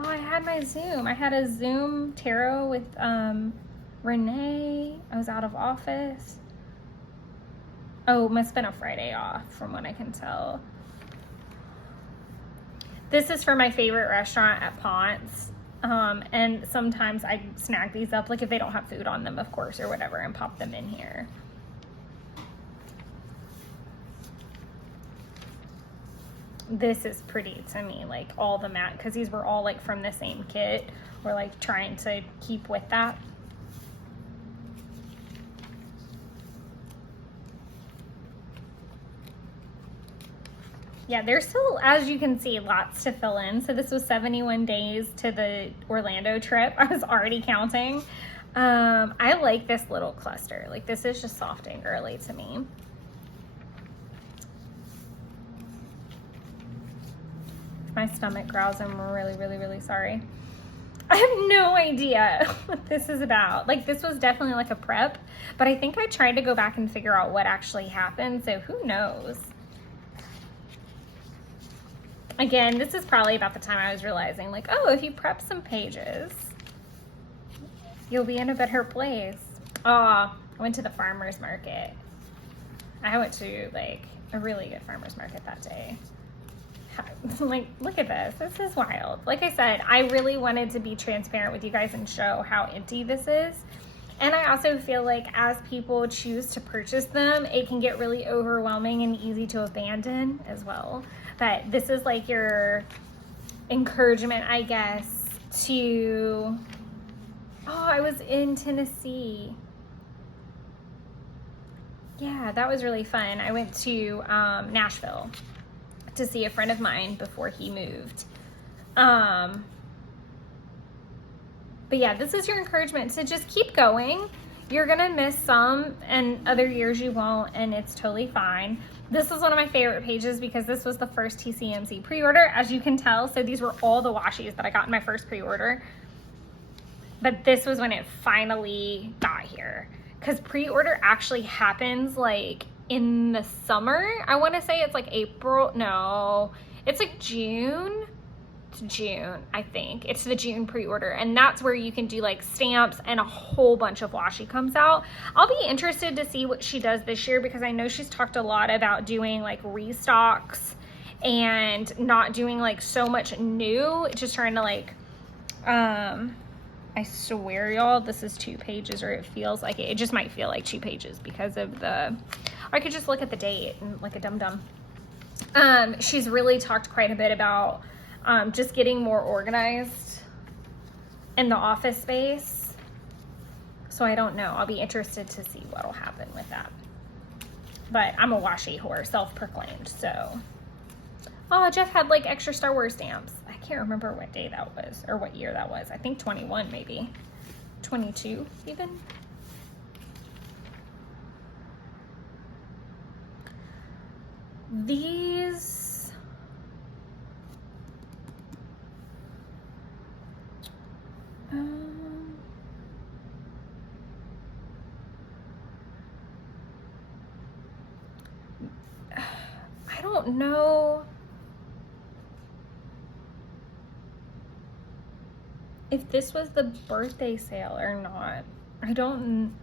Oh, I had my Zoom. I had a Zoom tarot with Renee. I was out of office. Oh, it must have been a Friday off from what I can tell. This is for my favorite restaurant at Ponce. And sometimes I snag these up, like if they don't have food on them, of course, or whatever, and pop them in here. This is pretty to me, like all the mat, because these were all like from the same kit. We're like trying to keep with that. Yeah, there's still, as you can see, lots to fill in. So this was 71 days to the Orlando trip. I was already counting. I like this little cluster. Like this is just soft and girly to me. My stomach growls. I'm really, really, really sorry. I have no idea what this is about. Like this was definitely like a prep, but I think I tried to go back and figure out what actually happened. So who knows? Again, this is probably about the time I was realizing like, oh, if you prep some pages, you'll be in a better place. Oh, I went to the farmer's market. I went to like a really good farmer's market that day. Like, look at this. This is wild. Like I said, I really wanted to be transparent with you guys and show how empty this is. And I also feel like as people choose to purchase them, it can get really overwhelming and easy to abandon as well. But this is like your encouragement, I guess, to, oh, I was in Tennessee. Yeah, that was really fun. I went to Nashville to see a friend of mine before he moved. But yeah, this is your encouragement to just keep going. You're gonna miss some and other years you won't, and it's totally fine. This is one of my favorite pages because this was the first TCMZ pre-order, as you can tell. So these were all the washies that I got in my first pre-order. But this was when it finally got here. Because pre-order actually happens like in the summer. I want to say it's like April. No, it's like June. It's June, I think. It's the June pre-order. And that's where you can do like stamps and a whole bunch of washi comes out. I'll be interested to see what she does this year because I know she's talked a lot about doing like restocks and not doing like so much new. Just trying to like, I swear y'all, this is 2 pages, or it feels like it. It just might feel like 2 pages because of the, or I could just look at the date and like a dum-dum. She's really talked quite a bit about just getting more organized in the office space. So I don't know. I'll be interested to see what'll happen with that. But I'm a washi whore, self-proclaimed, so. Oh, Jeff had like extra Star Wars stamps. I can't remember what day that was or what year that was. I think 21 maybe. 22 even. These, I don't know if this was the birthday sale or not.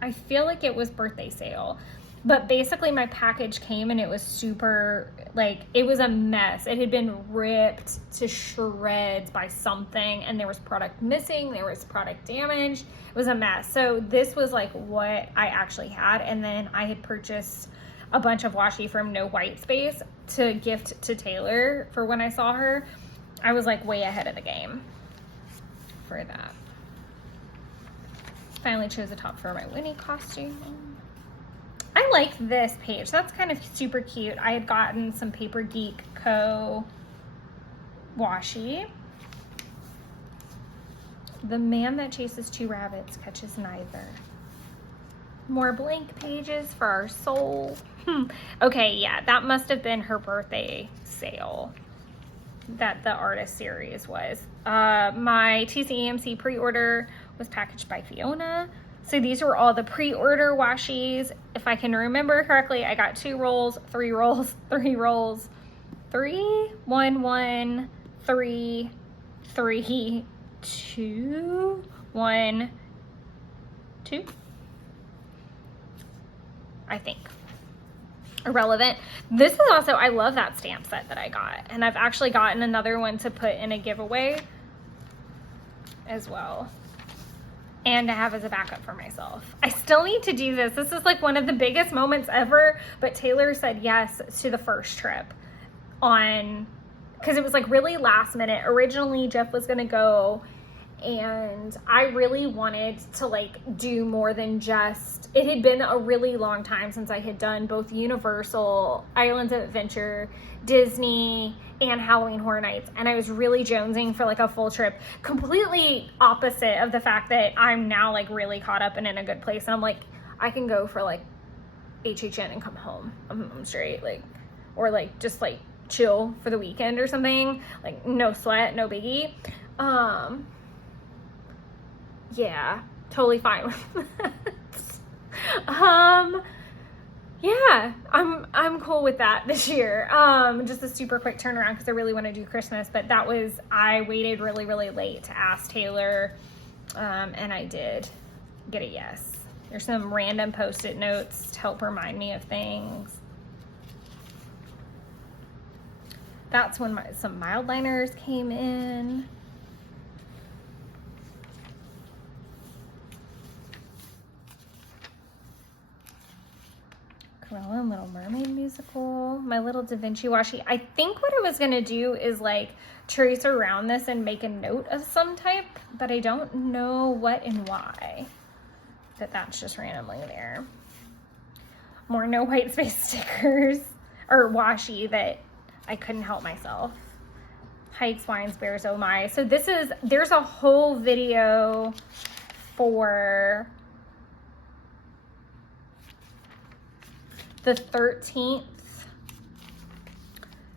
I feel like it was birthday sale, but basically my package came and it was super, like, it was a mess. It had been ripped to shreds by something, and there was product missing, there was product damaged. It was a mess. So this was like what I actually had, and then I had purchased a bunch of washi from No White Space to gift to Taylor for when I saw her. I was like way ahead of the game for that. Finally chose a top for my Winnie costume. I like this page. That's kind of super cute. I had gotten some Paper Geek Co. washi. The man that chases two rabbits catches neither. More blank pages for our soul. Okay, yeah, that must have been her birthday sale that the artist series was. My TCAMC pre-order was packaged by Fiona. So these were all the pre-order washis. If I can remember correctly, I got 2 rolls, 3 rolls, 3 rolls, 3, 1, 1, 3, 3, 2, 1, 2. I think. Irrelevant. This is also, I love that stamp set that I got. And I've actually gotten another one to put in a giveaway as well, and to have as a backup for myself. I still need to do this. This is like one of the biggest moments ever, but Taylor said yes to the first trip on, because it was like really last minute. Originally Jeff was gonna go, and I really wanted to like do more than just, it had been a really long time since I had done both Universal, Islands of Adventure, Disney, and Halloween Horror Nights, and I was really jonesing for like a full trip, completely opposite of the fact that I'm now like really caught up and in a good place, and I'm like, I can go for like HHN and come home. I'm straight, like, or like just like chill for the weekend or something, like no sweat, no biggie. Yeah, totally fine with that. Yeah, I'm cool with that this year. Just a super quick turnaround because I really want to do Christmas, but that was, I waited really, really late to ask Taylor, and I did get a yes. There's some random Post-it notes to help remind me of things. That's when some mild liners came in. Cruella and Little Mermaid musical. My little Da Vinci washi. I think what I was gonna do is like trace around this and make a note of some type, but I don't know what and why. That's just randomly there. More No White Space stickers or washi that I couldn't help myself. Hikes, wines, bears, oh my. So this is, there's a whole video for the 13th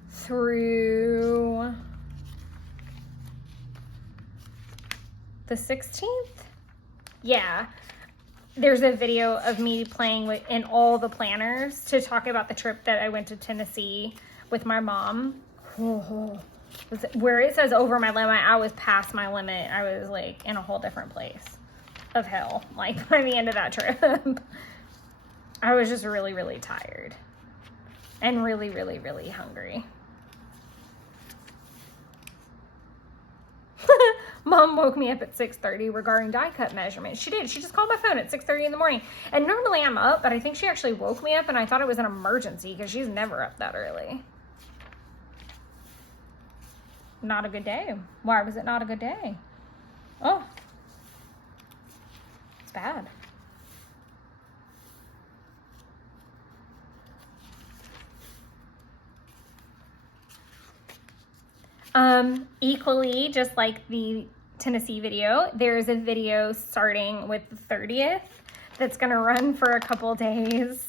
through the 16th. Yeah, there's a video of me playing with in all the planners to talk about the trip that I went to Tennessee with my mom. Where it says over my limit, I was past my limit. I was like in a whole different place of hell, like by the end of that trip. I was just really, really tired and really, really, really hungry. Mom woke me up at 6:30 regarding die cut measurements. She did. She just called my phone at 6:30 in the morning. And normally I'm up, but I think she actually woke me up and I thought it was an emergency because she's never up that early. Not a good day. Why was it not a good day? Oh, it's bad. Equally, just like the Tennessee video. There's a video starting with the 30th that's gonna run for a couple days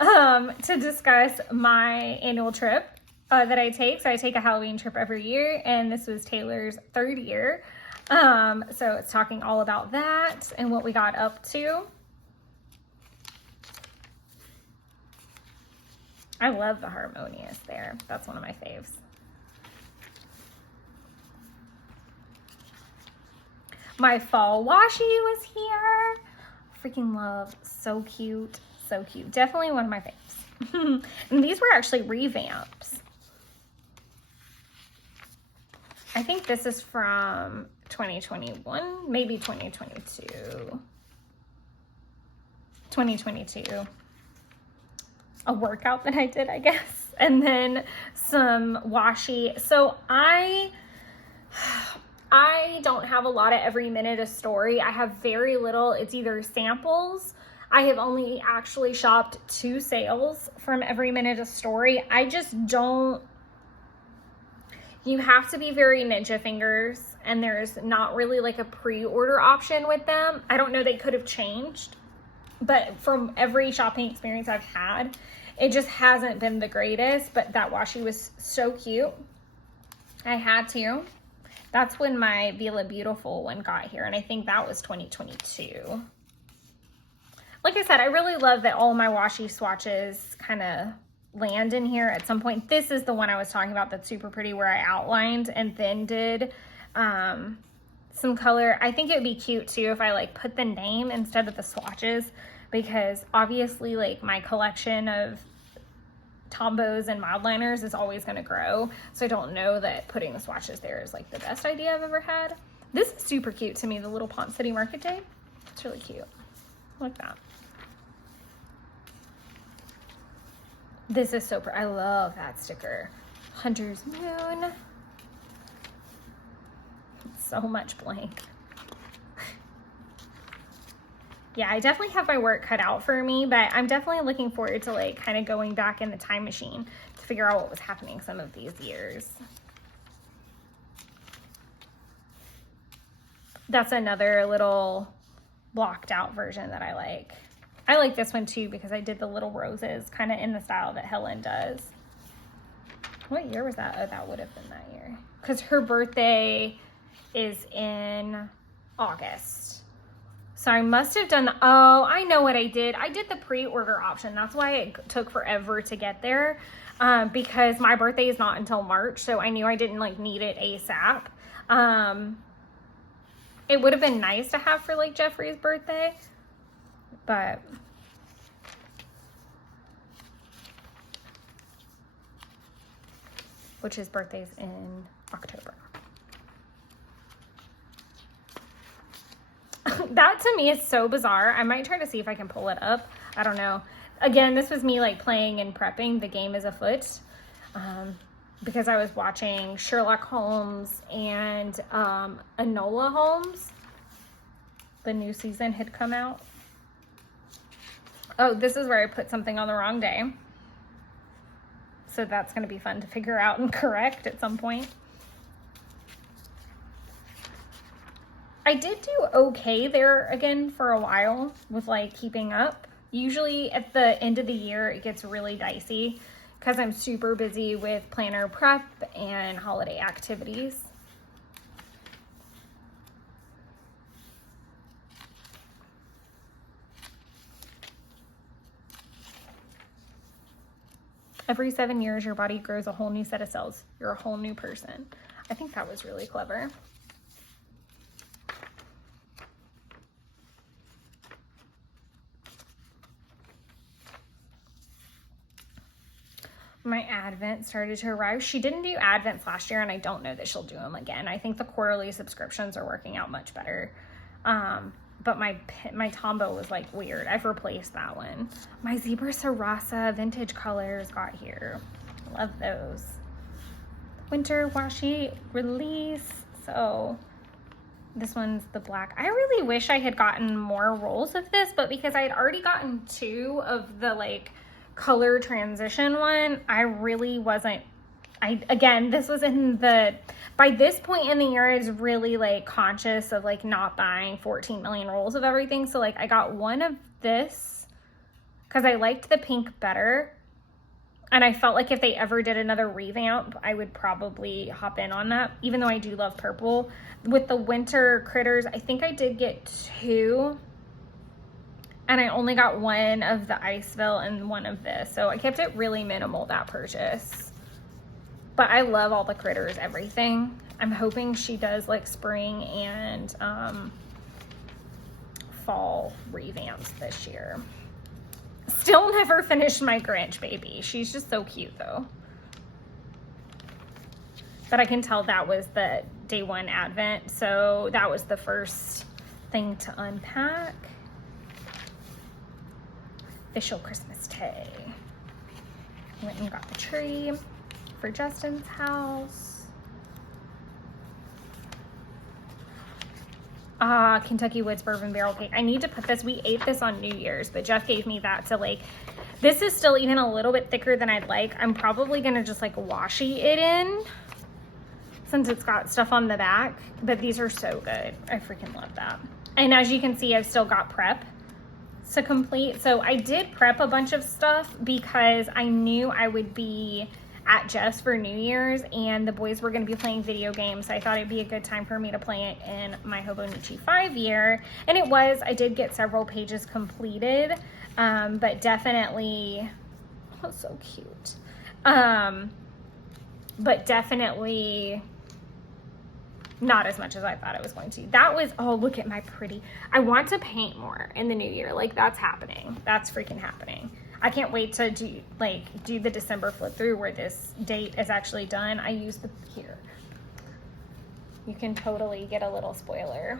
to discuss my annual trip that I take. So I take a Halloween trip every year, and this was Taylor's 3rd year. So it's talking all about that and what we got up to. I love the harmonious there. That's one of my faves. My fall washi was here. Freaking love. So cute. So cute. Definitely one of my faves. And these were actually revamps. I think this is from 2021, maybe 2022. 2022. A workout that I did, I guess. And then some washi. So I don't have a lot of every minute a story. I have very little. It's either samples. I have only actually shopped 2 sales from every minute a story. I just don't. You have to be very ninja fingers, and there's not really like a pre-order option with them. I don't know, they could have changed, but from every shopping experience I've had, it just hasn't been the greatest. But that washi was so cute. I had to. That's when my Vila Beautiful one got here, and I think that was 2022. Like I said, I really love that all my washi swatches kind of land in here at some point. This is the one I was talking about that's super pretty, where I outlined and then did some color. I think it would be cute too if I like put the name instead of the swatches, because obviously like my collection of Tombos and Mildliners is always going to grow, so I don't know that putting the swatches there is like the best idea I've ever had. This is super cute to me, the little Pont City Market Day. It's really cute. Look at that. This is so pretty. I love that sticker. Hunter's Moon. So much blank. Yeah, I definitely have my work cut out for me, but I'm definitely looking forward to like kind of going back in the time machine to figure out what was happening some of these years. That's another little blocked out version that I like. I like this one too because I did the little roses kind of in the style that Helen does. What year was that? Oh, that would have been that year. Because her birthday is in August. So I must have done oh, I know what I did. I did the pre-order option. That's why it took forever to get there. Because my birthday is not until March. So I knew I didn't like need it ASAP. It would have been nice to have for like Jeffrey's birthday. But which his birthday's in October. That to me is so bizarre. I might try to see if I can pull it up. I don't know. Again, this was me like playing and prepping. The game is afoot. Because I was watching Sherlock Holmes and Enola Holmes. The new season had come out. Oh, this is where I put something on the wrong day. So that's going to be fun to figure out and correct at some point. I did do okay there again for a while with like keeping up. Usually at the end of the year, it gets really dicey because I'm super busy with planner prep and holiday activities. Every 7 years, your body grows a whole new set of cells. You're a whole new person. I think that was really clever. My Advent started to arrive. She didn't do Advents last year, and I don't know that she'll do them again. I think the quarterly subscriptions are working out much better. But my Tombow was like weird. I've replaced that one. My Zebra Sarasa vintage colors got here. Love those. Winter washi release. So this one's the black. I really wish I had gotten more rolls of this, but because I had already gotten 2 of the like color transition one, I really wasn't again, this was in the, by this point in the year, I was really like conscious of like not buying 14 million rolls of everything. So like I got one of this because I liked the pink better. And I felt like if they ever did another revamp, I would probably hop in on that, even though I do love purple. With the winter critters, I think I did get 2. And I only got one of the Iceville and one of this. So I kept it really minimal, that purchase. But I love all the critters, everything. I'm hoping she does like spring and fall revamps this year. Still never finished my Grinch baby. She's just so cute though. But I can tell that was the day 1 advent. So that was the first thing to unpack. Official Christmas day. Went and got the tree for Justin's house. Kentucky Woods bourbon barrel cake. I need to put this, we ate this on New Year's, but Jeff gave me that to like, this is still even a little bit thicker than I'd like. I'm probably gonna just like washi it in since it's got stuff on the back, but these are so good. I freaking love that. And as you can see, I've still got prep to complete. So I did prep a bunch of stuff because I knew I would be at Jeff's for New Year's and the boys were going to be playing video games. So I thought it'd be a good time for me to play it in my Hobonichi 5-year. And it was, I did get several pages completed, but definitely, oh, so cute. But definitely not as much as I thought it was going to. That was, oh, look at my pretty, I want to paint more in the new year. Like that's happening. That's freaking happening. I can't wait to do the December flip through where this date is actually done. I use the, here. You can totally get a little spoiler.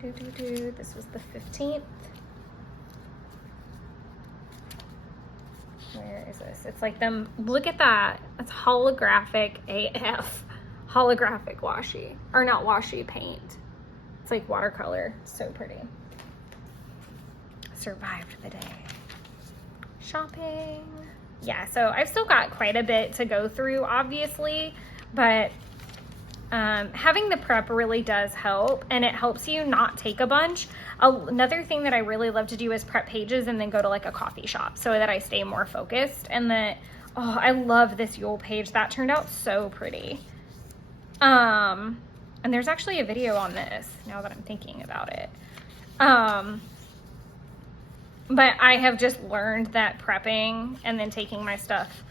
This was the 15th. Where is this? It's like them, look at that. It's holographic AF. Holographic washi. Or not washi, paint. It's like watercolor. So pretty. Survived the day. Shopping. Yeah, so I've still got quite a bit to go through, obviously, but having the prep really does help, and it helps you not take a bunch. Another thing that I really love to do is prep pages and then go to like a coffee shop so that I stay more focused. And that, oh, I love this Yule page. That turned out so pretty. And there's actually a video on this now that I'm thinking about it. But I have just learned that prepping and then taking my stuff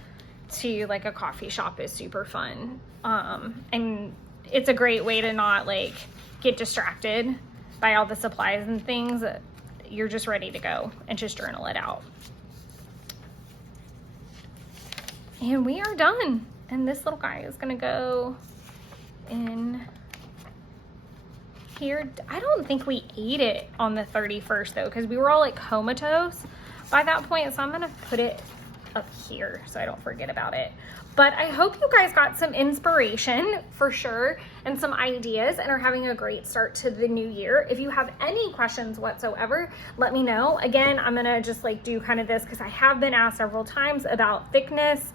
to like a coffee shop is super fun. And it's a great way to not like get distracted by all the supplies and things. You're just ready to go and just journal it out. And we are done. And this little guy is gonna go in here. I don't think we ate it on the 31st though, because we were all like comatose by that point. So I'm gonna put it up here so I don't forget about it. But I hope you guys got some inspiration for sure and some ideas and are having a great start to the new year. If you have any questions whatsoever, let me know. Again, I'm gonna just like do kind of this because I have been asked several times about thickness,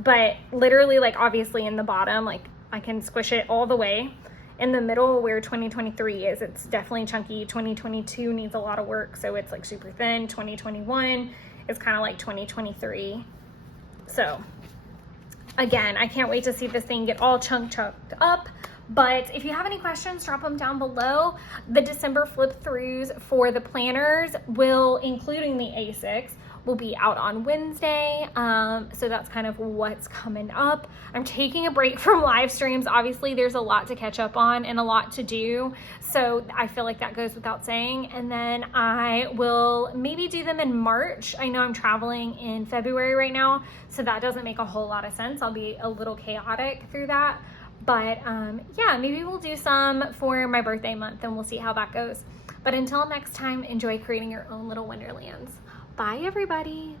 but literally like obviously in the bottom, like I can squish it all the way. In the middle where 2023 is, it's definitely chunky. 2022 needs a lot of work, so it's like super thin. 2021 is kind of like 2023. So again, I can't wait to see this thing get all chunked up. But if you have any questions, drop them down below. The December flip throughs for the planners will, including the A6, will be out on Wednesday. So that's kind of what's coming up. I'm taking a break from live streams. Obviously there's a lot to catch up on and a lot to do. So I feel like that goes without saying. And then I will maybe do them in March. I know I'm traveling in February right now, so that doesn't make a whole lot of sense. I'll be a little chaotic through that. But yeah, maybe we'll do some for my birthday month and we'll see how that goes. But until next time, enjoy creating your own little wonderlands. Bye, everybody.